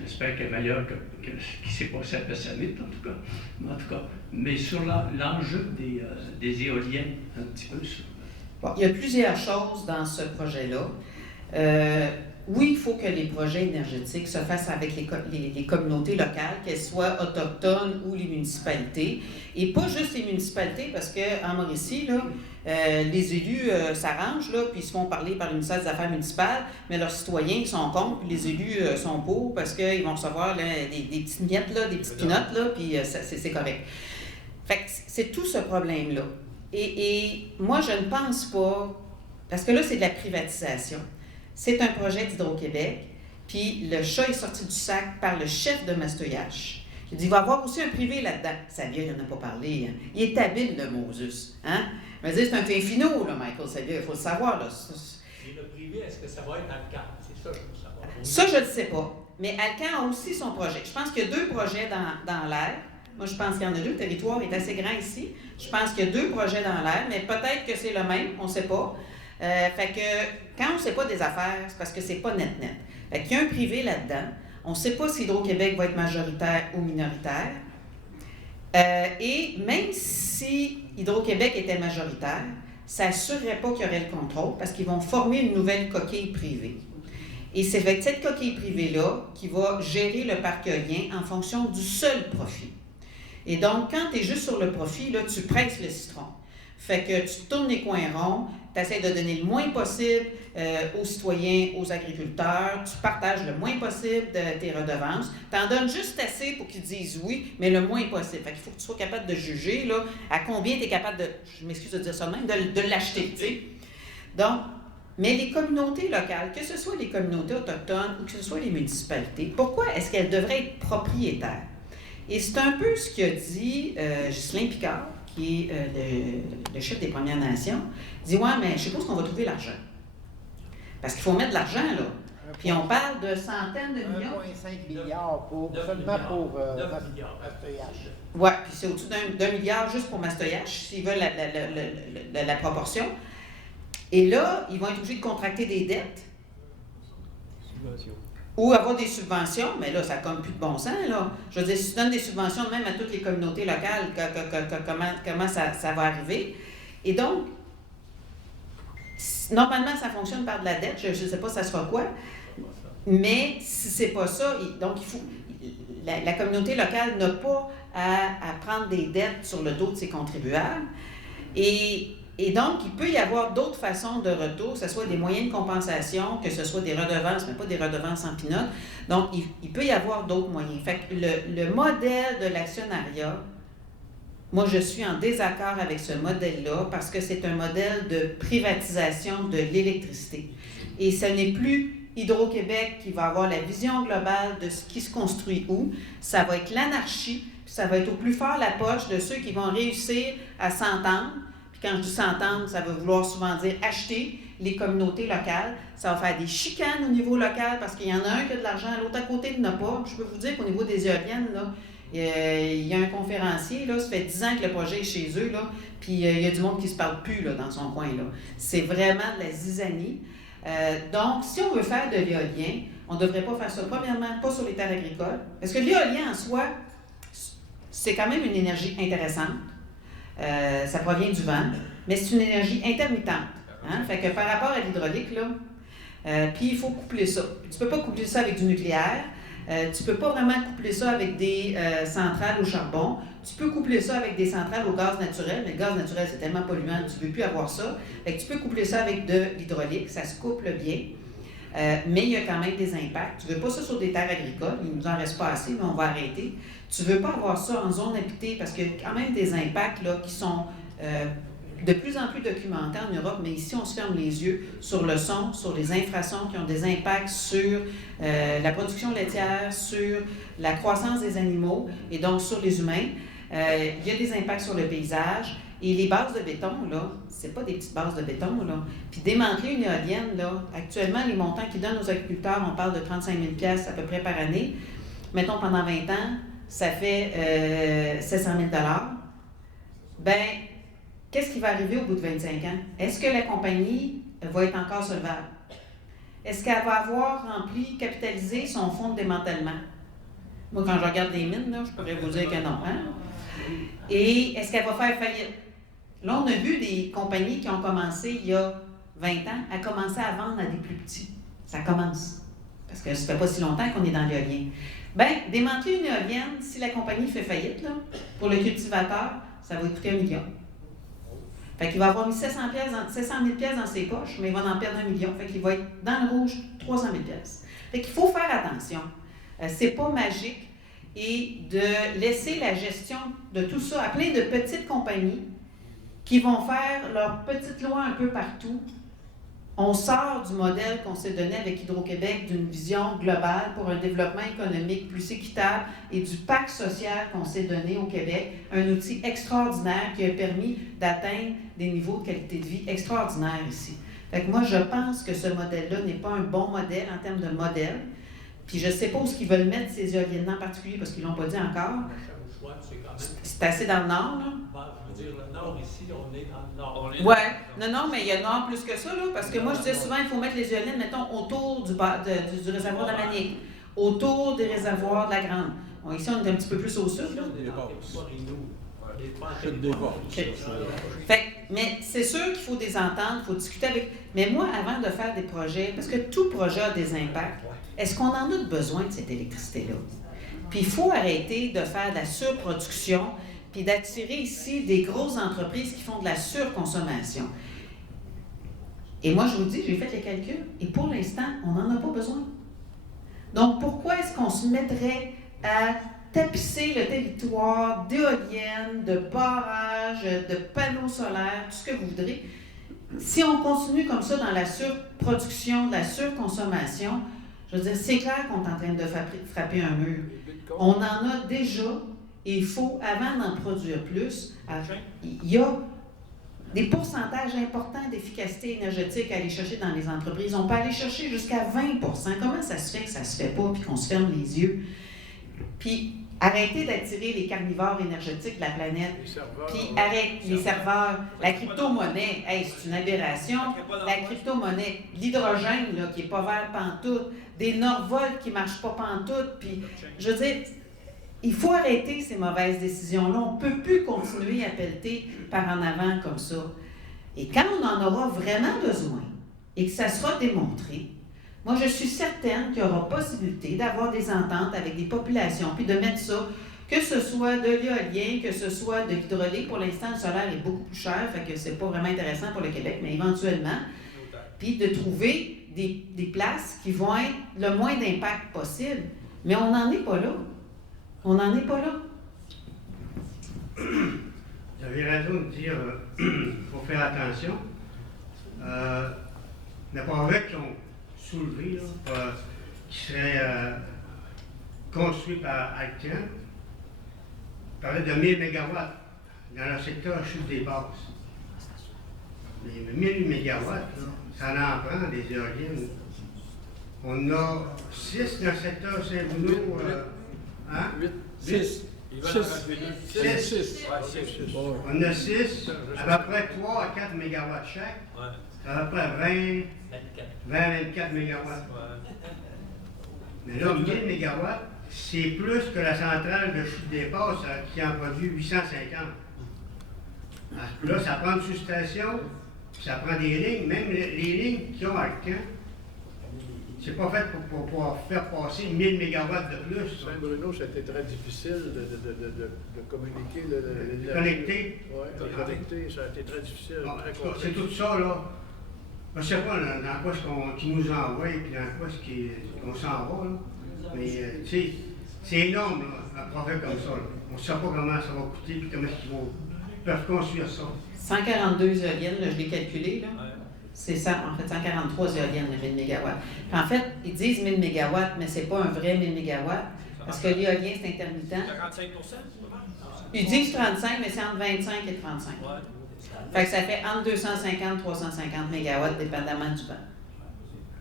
j'espère qu'elle est meilleure que ce qui s'est passé à Pessamit, en tout cas. Mais sur l'enjeu des éoliennes, un petit peu sur... Bon, il y a plusieurs choses dans ce projet-là. Oui, il faut que les projets énergétiques se fassent avec les communautés locales, qu'elles soient autochtones ou les municipalités. Et pas juste les municipalités, parce qu'en Mauricie, là, les élus s'arrangent, là, puis ils se font parler par le ministère des Affaires municipales, mais leurs citoyens sont contre, puis les élus sont pour, parce qu'ils vont recevoir là, des petites miettes, là, des petites pinottes, là, puis c'est correct. Fait que c'est tout ce problème-là. Et moi, je ne pense pas, parce que là, c'est de la privatisation. C'est un projet d'Hydro-Québec, puis le chat est sorti du sac par le chef de Mastoyache. Il dit, il va y avoir aussi un privé là-dedans. Savia, il n'en a pas parlé. Hein. Il est habile, le Moses. Hein? Je veux dire, c'est un fin finot, là, Michael Savia, il faut le savoir. Là. Et le privé, est-ce que ça va être Alcan? C'est ça que je veux savoir. Ça, je ne le sais pas. Mais Alcan a aussi son projet. Je pense qu'il y a 2 projets dans l'air. Moi, je pense qu'il y en a 2. Le territoire est assez grand ici. Je pense qu'il y a 2 projets dans l'air, mais peut-être que c'est le même, on ne sait pas. Fait que quand on ne sait pas des affaires, c'est parce que c'est pas net-net. Fait qu'il y a un privé là-dedans. On ne sait pas si Hydro-Québec va être majoritaire ou minoritaire. Et même si Hydro-Québec était majoritaire, ça n'assurerait pas qu'il y aurait le contrôle parce qu'ils vont former une nouvelle coquille privée. Et c'est avec cette coquille privée-là qui va gérer le parc éolien en fonction du seul profit. Et donc, quand tu es juste sur le profit, là, tu presses le citron. Fait que tu tournes les coins ronds, tu essaies de donner le moins possible aux citoyens, aux agriculteurs, tu partages le moins possible de tes redevances, tu en donnes juste assez pour qu'ils disent oui, mais le moins possible. Fait qu'il faut que tu sois capable de juger là, à combien tu es capable de, je m'excuse de dire ça de même, de l'acheter. T'sais. Donc, mais les communautés locales, que ce soit les communautés autochtones ou que ce soit les municipalités, pourquoi est-ce qu'elles devraient être propriétaires? Et c'est un peu ce qu'a dit Ghislain Picard, qui est le chef des Premières Nations, dit « Ouais, mais je sais pas où on va trouver l'argent. Parce qu'il faut mettre de l'argent, là. Puis on parle de centaines de millions. 1,5 milliard seulement pour Mastoyache. Oui, puis c'est au-dessus d'un milliard juste pour Mastoyache, s'ils veulent la proportion. Et là, ils vont être obligés de contracter des dettes. Subvention. Ou avoir des subventions, mais là, ça n'a comme plus de bon sens, là. Je veux dire, si tu donnes des subventions même à toutes les communautés locales, comment ça va arriver? Et donc, normalement, ça fonctionne par de la dette. Je ne sais pas ça sera quoi. Mais si c'est pas ça, donc il faut... La communauté locale n'a pas à prendre des dettes sur le dos de ses contribuables. Et donc, il peut y avoir d'autres façons de retour, que ce soit des moyens de compensation, que ce soit des redevances, mais pas des redevances en pinotte. Donc, il peut y avoir d'autres moyens. Fait que le modèle de l'actionnariat, moi, je suis en désaccord avec ce modèle-là parce que c'est un modèle de privatisation de l'électricité. Et ce n'est plus Hydro-Québec qui va avoir la vision globale de ce qui se construit où. Ça va être l'anarchie, puis ça va être au plus fort la poche de ceux qui vont réussir à s'entendre. Puis quand je dis s'entendre, ça veut vouloir souvent dire acheter les communautés locales. Ça va faire des chicanes au niveau local parce qu'il y en a un qui a de l'argent, l'autre à côté n'en a pas. Je peux vous dire qu'au niveau des éoliennes, là, il y a un conférencier, là, ça fait 10 ans que le projet est chez eux, là, puis il y a du monde qui ne se parle plus là, dans son coin. Là. C'est vraiment de la zizanie. Donc, si on veut faire de l'éolien, on ne devrait pas faire ça. Premièrement, pas sur les terres agricoles. Parce que l'éolien en soi, c'est quand même une énergie intéressante. Ça provient du vent, mais c'est une énergie intermittente. Hein? Fait que par rapport à l'hydraulique, là, puis il faut coupler ça. Tu ne peux pas coupler ça avec du nucléaire. Tu ne peux pas vraiment coupler ça avec des centrales au charbon. Tu peux coupler ça avec des centrales au gaz naturel, mais le gaz naturel, c'est tellement polluant, tu ne veux plus avoir ça. Fait que tu peux coupler ça avec de l'hydraulique, ça se couple bien. Mais il y a quand même des impacts. Tu ne veux pas ça sur des terres agricoles, il ne nous en reste pas assez, mais on va arrêter. Tu ne veux pas avoir ça en zone habitée parce qu'il y a quand même des impacts là, qui sont de plus en plus documentés en Europe, mais ici, on se ferme les yeux sur le son, sur les infrasons qui ont des impacts sur la production laitière, sur la croissance des animaux et donc sur les humains. Il y a des impacts sur le paysage. Et les bases de béton, là, c'est pas des petites bases de béton, là. Puis démanteler une éolienne, là, actuellement, les montants qu'ils donnent aux agriculteurs, on parle de 35 000 $ à peu près par année. Mettons, pendant 20 ans, ça fait 700 000 $. Ben, qu'est-ce qui va arriver au bout de 25 ans? Est-ce que la compagnie va être encore solvable? Est-ce qu'elle va avoir rempli, capitalisé son fonds de démantèlement? Moi, quand je regarde les mines, là, je pourrais vous dire que non. Hein? Et est-ce qu'elle va faire faillite? Là, on a vu des compagnies qui ont commencé il y a 20 ans à commencer à vendre à des plus petits. Ça commence. Parce que ça ne fait pas si longtemps qu'on est dans l'éolien. Bien, démanteler une éolienne, si la compagnie fait faillite, là, pour le cultivateur, ça va lui coûter 1 million. Fait qu'il va avoir mis 700 000 dans ses poches, mais il va en perdre 1 million. Fait qu'il va être dans le rouge 300 000 $. Fait qu'il faut faire attention. C'est pas magique. et de laisser la gestion de tout ça à plein de petites compagnies qui vont faire leurs petites lois un peu partout. On sort du modèle qu'on s'est donné avec Hydro-Québec d'une vision globale pour un développement économique plus équitable et du pacte social qu'on s'est donné au Québec, un outil extraordinaire qui a permis d'atteindre des niveaux de qualité de vie extraordinaires ici. Fait que moi, je pense que ce modèle-là n'est pas un bon modèle en termes de modèle. Puis je ne sais pas où ils veulent mettre ces éoliennes en particulier parce qu'ils ne l'ont pas dit encore. C'est assez dans le nord, là? Je veux dire, le nord ici, on est dans le nord. Oui, non, mais il y a le nord plus que ça, là, parce que moi, je disais souvent, il faut mettre les éoliennes, mettons, autour du réservoir de la Manique, autour des réservoirs de la Grande. Bon, ici, on est un petit peu plus au sud, là. Mais c'est sûr qu'il faut des ententes, il faut discuter avec... Mais moi, avant de faire des projets, parce que tout projet a des impacts, est-ce qu'on en a besoin de cette électricité-là? Puis il faut arrêter de faire de la surproduction, puis d'attirer ici des grosses entreprises qui font de la surconsommation. Et moi, je vous dis, j'ai fait les calculs, et pour l'instant, on n'en a pas besoin. Donc, pourquoi est-ce qu'on se mettrait à tapisser le territoire d'éoliennes, de barrages, de panneaux solaires, tout ce que vous voudrez? Si on continue comme ça dans la surproduction, de la surconsommation, je veux dire, c'est clair qu'on est en train de frapper un mur. On en a déjà, et il faut, avant d'en produire plus, il y a des pourcentages importants d'efficacité énergétique à aller chercher dans les entreprises. On peut aller chercher jusqu'à 20 %. Comment ça se fait que ça ne se fait pas, puis qu'on se ferme les yeux? Puis arrêtez d'attirer les carnivores énergétiques de la planète. Puis arrête les serveurs. La crypto-monnaie, hey, c'est une aberration. La crypto-monnaie, l'hydrogène là, qui n'est pas vert pantoute, des Norvolt qui ne marchent pas pantoute. Puis, je veux dire, il faut arrêter ces mauvaises décisions-là. On ne peut plus continuer à pelleter par en avant comme ça. Et quand on en aura vraiment besoin et que ça sera démontré, moi, je suis certaine qu'il y aura possibilité d'avoir des ententes avec des populations, puis de mettre ça, que ce soit de l'éolien, que ce soit de l'hydraulique. Pour l'instant, le solaire est beaucoup plus cher, fait que c'est pas vraiment intéressant pour le Québec, mais éventuellement, puis de trouver des places qui vont être le moins d'impact possible. Mais on n'en est pas là. On n'en est pas là. Vous avez raison de dire qu'il faut faire attention. Les projets qui ont soulevé, qui seraient construits par Alcan, parlait de 1000 MW dans le secteur chute des basses. Mais 1000 MW, ça en prend des éoliennes. On a 6 dans le secteur Saint-Bruno. 6. On a 6, à peu près 3 à 4 MW chaque. À peu près 20-24 MW. Mais là, 1000 MW, c'est plus que la centrale de chute des passes qui en produit 850. Là, ça prend une sous-station, ça prend des lignes, même les lignes qui ont Alcan. C'est pas fait pour pouvoir faire passer 1000 MW de plus. Saint-Bruno, c'était très difficile de communiquer. De connecter. Oui, de connecter, ça a été très difficile, très complexe. C'est tout ça, là. Je ne sais pas dans quoi qu'ils nous envoient et dans quoi qu'on s'en va, là. Mais, tu sais, c'est énorme, là, un projet comme ça, là. On ne sait pas comment ça va coûter et comment est-ce qu'ils peuvent construire ça. 142 éoliennes, là, je l'ai calculé, là. C'est ça, en fait, 143 éoliennes, 1000 MW. Puis en fait, ils disent 1000 MW, mais c'est pas un vrai 1000 MW, parce que l'éolien, c'est intermittent. 45 %? Ils disent 35, mais c'est entre 25 et 35. Fait que ça fait entre 250 et 350 MW, dépendamment du vent.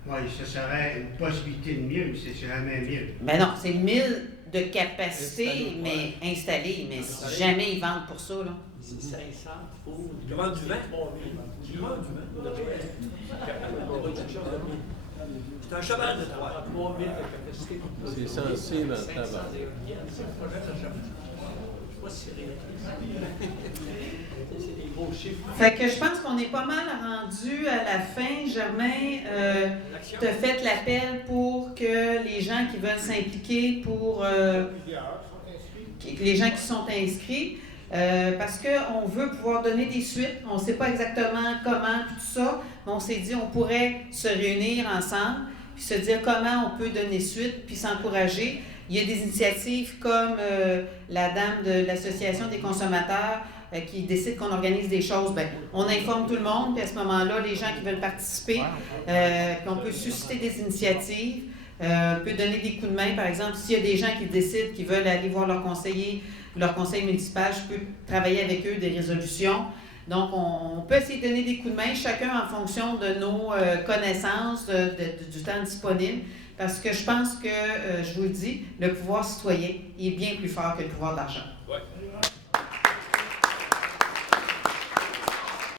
Oui, ça serait une possibilité de 1000, mais c'est jamais 1000. Ben non, c'est 1000 de capacité, mais installée, mais jamais ils vendent pour ça, là. C'est 500 pour... Ils vendent du vent? Ils vendent du vent. C'est un cheval de 3000 de capacité. C'est censé dans le tabac. Fait que je pense qu'on est pas mal rendu à la fin. Germain, tu as fait l'appel pour que les gens qui veulent s'impliquer, pour les gens qui sont inscrits, parce qu'on veut pouvoir donner des suites. On ne sait pas exactement comment, tout ça, mais on s'est dit on pourrait se réunir ensemble, puis se dire comment on peut donner suite, puis s'encourager. Il y a des initiatives comme la dame de l'Association des consommateurs qui décide qu'on organise des choses. Bien, on informe tout le monde, puis à ce moment-là, les gens qui veulent participer, puis on peut susciter des initiatives, on peut donner des coups de main. Par exemple, s'il y a des gens qui décident qu'ils veulent aller voir leur conseiller, leur conseil municipal, je peux travailler avec eux des résolutions. Donc, on peut essayer de donner des coups de main, chacun en fonction de nos connaissances, du temps disponible, parce que je pense que, je vous le dis, le pouvoir citoyen est bien plus fort que le pouvoir d'argent. Ouais.